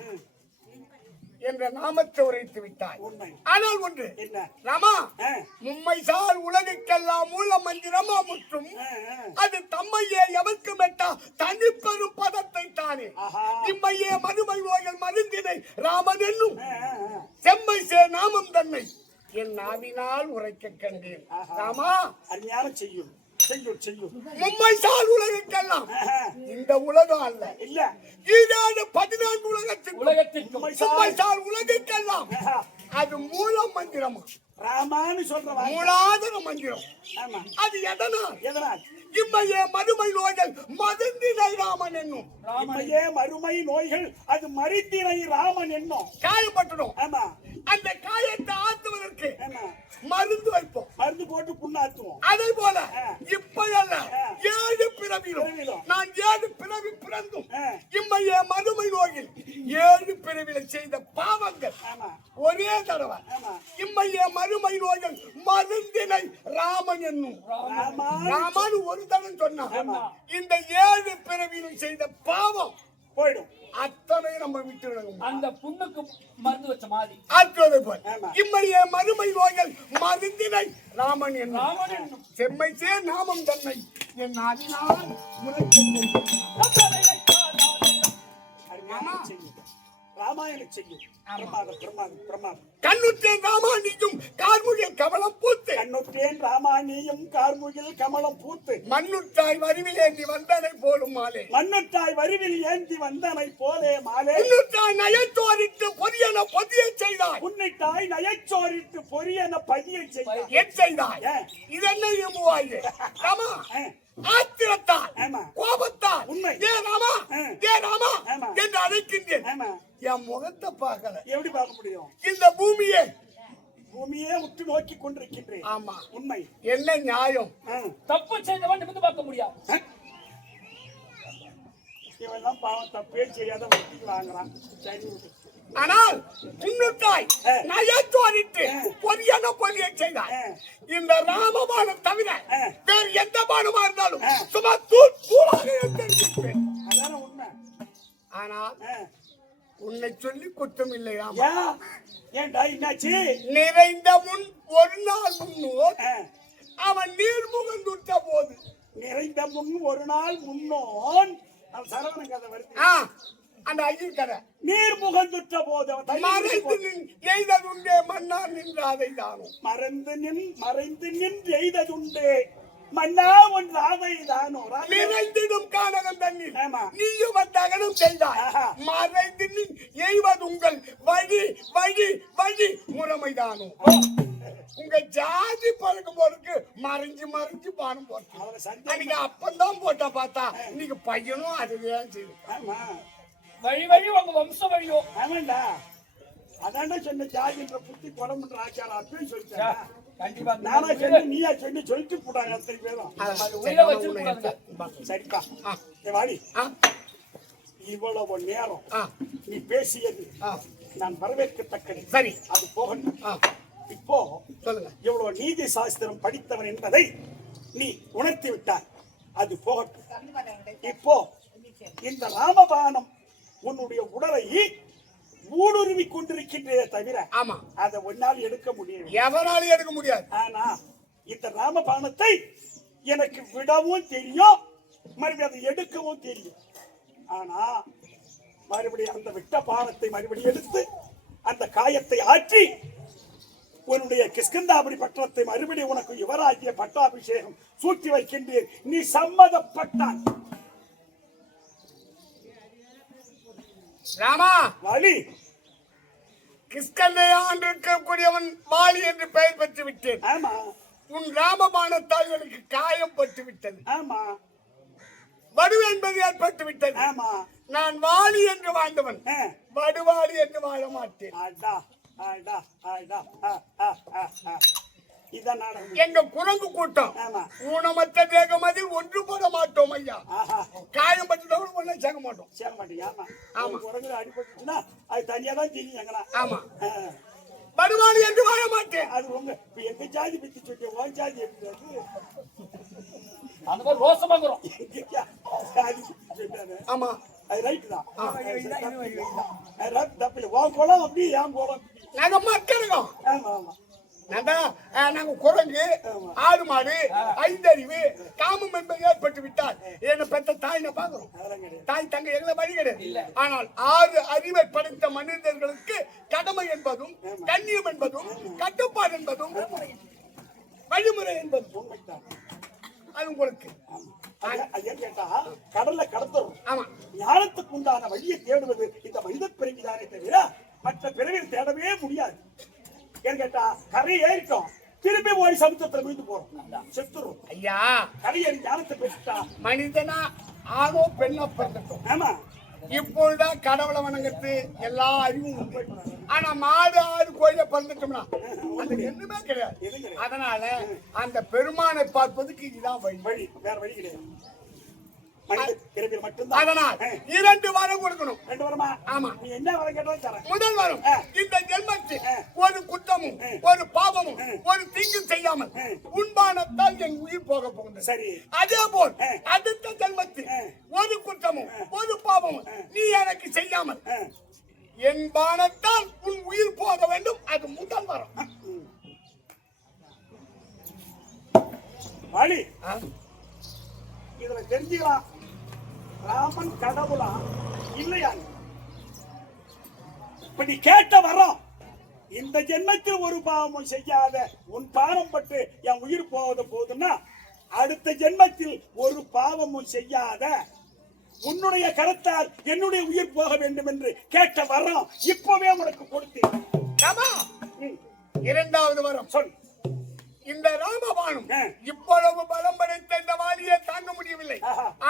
என்ற நாமத்தை உரைத்து விட்டாய். உண்மை ஆனால் ஒன்று என்ன ராமா, ஆ, மும்மை சால் உலகுக்கெல்லாம் மூல மந்திரமா முற்றும் ஆ, ஆ. அது தம்மையே எவர்க்கு மெட்டா தனிப்பெரும் பதத்தை தானே ஆஹா. இம்மையே மறுமை ஓயல் மருந்தினை ராமன் என்னும் ஆ, ஆ, ஆ. செம்மை சே நாமம் தன்னை என் நாவினால் உரைக்க கண்டேன். ராமா, அஞ்ஞானம் செய்யும் செய்யும் செய்யும் மும்மை சால் உலகுக்கெல்லாம் ஆஹா. இந்த உலகம் அல்ல, இல்ல ஈடான 14 உலகத்திற்கு உண்மை மும்மை சால் உலகுக்கெல்லாம் ஆஹா. அது மூல மந்திரமா, ராமான்னு சொல்ற வார்த்தை. மூலாதார மந்திரம். ஆமா அது எதனால்? எதனால் இம்மையே மறுமை நோய்கள் மருந்தினை ராமன் என்னும் இம்மையே மறுமை நோய்கள் அது மரித்தினை ராமன் என்னும் காயப்பட்டுடும். ஆமா அந்த காயத்தை ஆத்துவதற்கு ஆமா மருந்து வைப்போம். மருந்து போட்டு புண்ணாத்துவோம் அதே போல இப்பயல்ல ஆ. 7 பிறவிலும் பிறவிலும். நான் 7 பிறவி பிறந்தும் ஆ. இம்மையே மறுமை நோயில் 7 பிறவில செய்த பாவங்கள் ஆமா ஒரே தடவை ஆமா இம்மையே மறுமை நோய்கள் மருந்தினை ராமன் என்னும் ராமா ராமன் ஒரு தடவை சொன்னான். ஆமா. இந்த 7 பிறவிலும் செய்த பாவம் போயிடும் அத்தனை நம்ம விட்டு விடணும். அந்த புண்ணுக்கு மருந்து வச்ச மாதிரி ஆற்றுவதை போல் ஆமா. இம்மையே மறுமை நோய்கள் மருந்தினை ராமன் என்னும் செம்மை சே நாமம் தன்னை என் ஆதினால் அருமையான செய்யும் ராமாயண செய்யும் பிரமாதம் பிரமாதம் பிரமாதம் கண்ணுற்றேன் ராமானியும் கார்முகில் கமலம் பூத்து கண்ணுற்றேன் ராமானியும் கார்முகில் கமலம் பூத்து மண்ணுற்றாய் வரிவிலேந்தி வந்தனை போலும் மாலே மண்ணுத்தாய் வரிவில் ஏந்தி வந்தனை போலே மாலே முன்னுற்றாய் நயத்தோரிட்டு பொரியன பொதிய செய்தாய் உன்னிட்டாய் நயச்சோரிட்டு பொரியன பதியை செய்தாய் என் செய்தாய் ஏன்? இதென்ன எம்புவாயே ராமா, ஆத்திரத்தால் ஆமா. கோபத்தால் உண்மை. ஏ ராமா ஆ. ஏ ராமா ஆமா. என்று அழைக்கின்றேன். ஆமா என் முகத்தை பார்க்கல, எப்படி பார்க்க முடியும் இந்த பூமியே பூமியே உற்று நோக்கி கொண்டிருக்கின்றேன் ஆமா உண்மை என்ன நியாயம்? தப்பு செய்தவன் நிமிர்ந்து பார்க்க முடியாது. இவெல்லாம் பாவம் தப்பே செய்யாத வட்டிக்கு வாங்குறான் சரி விடு. ஆனால் முன்னுட்டாய் நயத்தோரிட்டு பொரியன பொலிய செய்தாய். இந்த ராமபானம் தவிர வேறு எந்த பானமா இருந்தாலும் சும்மா தூள் தூளாக எடுத்திருப்பேன். அதான உண்மை ஆனால் உன்னை சொல்லி குற்றம் இல்லை ராமா. ஏன் ஏன்டா என்னாச்சு? நிறைந்த முன் ஒரு நாள் முன்னோர் அவன் நீர்முகந்துட்ட போது. நிறைந்த முன் ஒரு நாள் முன்னோன் அவன் சரவணன் கதை வருது. அந்த ஐயர் கதை. நீர்முகந்துட்ட போது அவன் மறைந்து எய்ததுண்டே மன்னார் நின்ற அதை தானும். மறைந்து நின்று எய்ததுண்டே மன்னா ஒன்று அதை தானோ. நிறைந்திடும் கானகம் தண்ணீர் ஆமா. நீயும் வந்தகனும் செய்தாய். மறைந்து எய்வது உங்கள் வழி வழி வழி முறைமைதானோ. உங்க ஜாதி பழக்கம் போறதுக்கு மறைஞ்சு மறைஞ்சு பானம் போட்டு அன்னைக்கு அப்பந்தான் போட்டா பார்த்தா இன்னைக்கு பையனும் அதுதான் செய்யுது. ஆமா, வழி வழி உங்க வம்ச வழியோ. ஆமாண்டா, அதான்டா சொன்ன ஜாதின்ற புத்தி குடம்ன்ற ஆச்சாரம் அப்பயும் சொல்லிட்டேன். கண்டிப்பா நானா சொல்லி நீயா சொல்லி சொல்லிட்டு போட்டாங்க அத்தனை பேரும். சரிப்பா வாடி. இவ்வளவு நேரம் நீ பேசியது நான் வரவேற்கத்தக்கது. சரி, அது போகணும். இப்போ சொல்லுங்க. எவ்வளவு நீதி சாஸ்திரம் படித்தவன் என்பதை நீ உணர்த்தி விட்டாய். அது போகட்டும். இப்போ இந்த ராமபானம் உன்னுடைய உடலை ஊடுருவி கொண்டிருக்கின்றே தவிர ஆமா, அதை ஒன்னால் எடுக்க முடியும். எவராலையும் எடுக்க முடியாது. ஆனா இந்த ராமபானத்தை எனக்கு விடவும் தெரியும், மறுபடியும் அதை எடுக்கவும் தெரியும். ஆனா மறுபடியும் அந்த விட்ட பானத்தை மறுபடியும் எடுத்து அந்த காயத்தை ஆற்றி உன்னுடைய கிஷ்கிந்தாபுரி பட்டணத்தை மறுபடியும் உனக்கு யுவராஜ்ய பட்டாபிஷேகம் சூட்டி வைக்கின்றேன். நீ சம்மதப்பட்டான். ராமா, வாலி கிஷ்கந்தையான் இருக்கக்கூடியவன் வாலி என்று பெயர் பெற்று விட்டேன். ஆமா, உன் ராமபானத்தால் எனக்கு காயம் பட்டு விட்டது. ஆமா, வடு என்பது ஏற்பட்டு விட்டது. ஆமா, நான் வாலி என்று வாழ்ந்தவன் வடுவாளி என்று வாழ மாட்டேன். அடா அடா அடா. இதான் நாடகம். எங்க குரங்கு கூட்டம் ஆமா, ஊனமற்ற தேகம் அதில் ஒன்று போட மாட்டோம் ஐயா. காயம் பட்டுட்டவங்க ஒன்னும் சேர்க்க மாட்டோம். சேர மாட்டீங்க. ஆமா, ஆமா. குரங்குல அடிபட்டுச்சுன்னா அது தனியா தான் தெரியும். எங்களா ஆமா, வடுவாளி என்று வாழ மாட்டேன். அது உங்க எங்க ஜாதி பத்தி சொல்லி உன் ஜாதி எப்படி அது? அந்த மாதிரி ரோசமாக்குறோம். ஜாதி பத்தி சொல்றாரு. ஆமா, அது ரைட்டு தான். தப்பு உன் குளம் அப்படி என் குளம். நாங்க மக்களும் ஆமா ஆமா, நாங்க குரங்கு ஆடு மாடு ஐந்தறிவு காமம் என்பது ஏற்பட்டு விட்டால் என்ன பெற்ற தாய் பாக்குறோம். தாய் தங்க எங்களை வழி கிடையாது. ஆனால் 6 அறிவை படைத்த மனிதர்களுக்கு கடமை என்பதும் கண்ணியம் என்பதும் கட்டுப்பாடு என்பதும் வழிமுறை என்பதும் உண்மைதான். அது உங்களுக்கு கேட்டா கடல்ல கடத்துறோம். ஆமா, ஞானத்துக்கு உண்டான வழியை தேடுவது இந்த மனித பிறவிதானே தவிர மற்ற பிறவியில் தேடவே முடியாது. ஏன்னு கேட்டா கரை ஏறிட்டோம், திரும்பி ஓடி சமுத்திரத்துல மீண்டு போறோம், செத்துறோம். ஐயா, கரையேறி ஞானத்தை பெற்றுட்டா மனிதனா ஆணோ பெண்ணோ பிறந்துட்டோம். ஆமா, இப்பொழுதுதான் கடவுளை வணங்குறது எல்லா அறிவும் உண்டு. ஆனா மாடு ஆடு கோயில பிறந்துட்டோம்னா அது எதுவுமே கிடையாது. அதனால அந்த பெருமானை பார்ப்பதுக்கு இதுதான் வழி. வழி வேற வழி கிடையாது. மனித பிறவியில் மட்டும்தான். அதனால் 2 வாரம் கொடுக்கணும். 2 வாரமா? ஆமா. நீ என்ன வரம் கேட்டாலும் தரேன். முதல் வாரம் இந்த ஜென்மத்தில் ஒரு குற்றமும் ஒரு பாவமும் ஒரு தீங்கும் செய்யாமல் உண்பானத்தால் என் உயிர் போக போகுது. சரி, அதே போல் அடுத்த ஜென்மத்தில் ஒரு குற்றமும் ஒரு பாவமும் நீ எனக்கு செய்யாமல் என் பானத்தால் உன் உயிர் போக வேண்டும். அது முதல் வாரம். வழி இதுல தெரிஞ்சுக்கலாம், ராமன் கடவுளா இல்லையா? இப்ப நீ கேட்ட வரோம், இந்த ஜென்மத்தில் ஒரு பாவமும் செய்யாத உன் பாவம் பட்டு என் உயிர் போகுதுன்னா அடுத்த ஜென்மத்தில் ஒரு பாவமும் செய்யாத உன்னுடைய கரத்தால் என்னுடைய உயிர் போக வேண்டும் என்று கேட்ட வரோம் இப்பவே உனக்கு கொடுத்தேன். 2வது வரம் சொல். இந்த ராமபானம் இவ்வளவு பலம் படைத்த இந்த வாலியை தாங்க முடியவில்லை.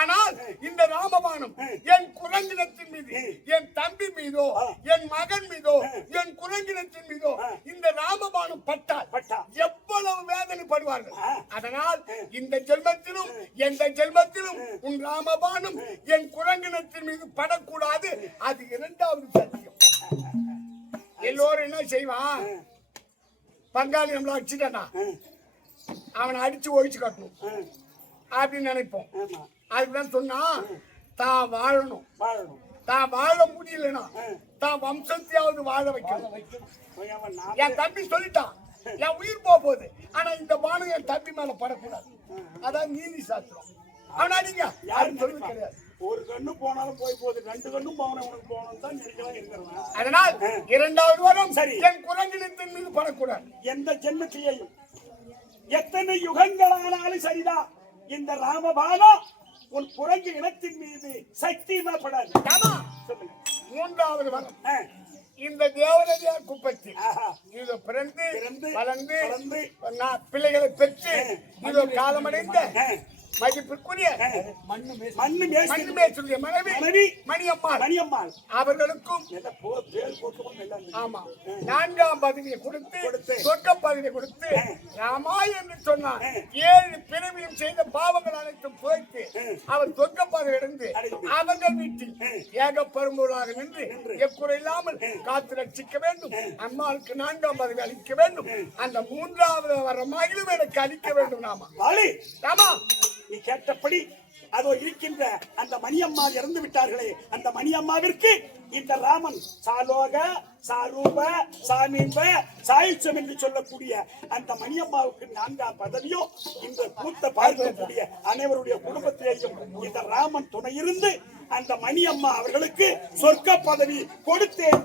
ஆனால் இந்த ராமபானம் என் குரங்கினத்தின் மீது, என் தம்பி மீதோ, என் மகன் மீதோ, என் குரங்கினத்தின் மீதோ இந்த ராமபானம் பட்டால் எவ்வளவு வேதனைப்படுவார்கள். அதனால் இந்த ஜென்மத்திலும் எந்த ஜென்மத்திலும் உன் ராமபானம் என் குரங்கினத்தின் மீது படக்கூடாது. அது 2வது சத்தியம். எல்லோரும் என்ன செய்வான், பங்காளி நம்மள அடிச்சுட்டானா அவனை அடிச்சு ஒழிச்சு கட்டணும் அப்படின்னு நினைப்போம். அதுக்குதான் சொன்னா தான் வாழணும். தான் வாழ முடியலனா தான் வம்சத்தையாவது வாழ வைக்கணும். என் தம்பி சொல்லிட்டான், என் உயிர் போக போகுது, ஆனா இந்த பானம் என் தம்பி மேல படக்கூடாது. அதான் நீதி சாஸ்திரம். ஆனா நீங்க யாரும் சொல்றது கிடையாது. ஒரு கண்ணு போனாலும் போய் போகுது, ரெண்டு கண்ணும் போகணும் உனக்கு போகணும் தான் நினைக்கலாம் இருக்கிறேன். அதனால் இரண்டாவது வாரம் சரி, என் குரங்கினத்தின் மீது படக்கூடாது. எந்த ஜென்மத்திலேயும் எத்தனை யுகங்களானாலும் சரிதான், இந்த ராமபானம் உன் குரங்கு இனத்தின் மீது சக்தியுமே படாது. சொல்லுங்க. மூன்றாவது வாரம் இந்த தேவநதியார் குப்பத்தில் ஆஹா. இது பிறந்து வளர்ந்து வளர்ந்து பிள்ளைகளை பெற்று இது காலமடைந்த மதிப்பிற்குரிய மண்ணு மேய்ச்சலுடைய மனைவி மணியம்மாள் அவர்களுக்கும் ஆமா 4ஆம் பதவியை கொடுத்து சொர்க்க பதவியை கொடுத்து ராமா என்று சொன்னார். 7 பிறவியும் செய்த பாவங்கள் அனைத்தும் போய்த்து அவர் சொர்க்க பதவி அடைந்து அவர்கள் வீட்டில் ஏக பெரும்பொருளாக நின்று எக்குறை இல்லாமல் காத்து ரட்சிக்க வேண்டும். அம்மாவுக்கு 4ஆம் பதவி அளிக்க வேண்டும். அந்த 3வது வரமாகிலும் எனக்கு அளிக்க வேண்டும். ராமா நீ கேட்டபடி அதோ இருக்கின்ற அந்த மணியம்மா இறந்து விட்டார்களே, அந்த மணியம்மாவிற்கு இந்த ராமன் சாலோக சாரூப சாமீப சாயுச்சம் என்று சொல்லக்கூடிய அந்த மணியம்மாவுக்கு 4ஆம் பதவியோ இந்த கூத்த பார்க்கக்கூடிய அனைவருடைய குடும்பத்திலேயும் இந்த ராமன் துணை இருந்து அந்த மணியம்மா அவர்களுக்கு சொர்க்க பதவி கொடுத்தேன்.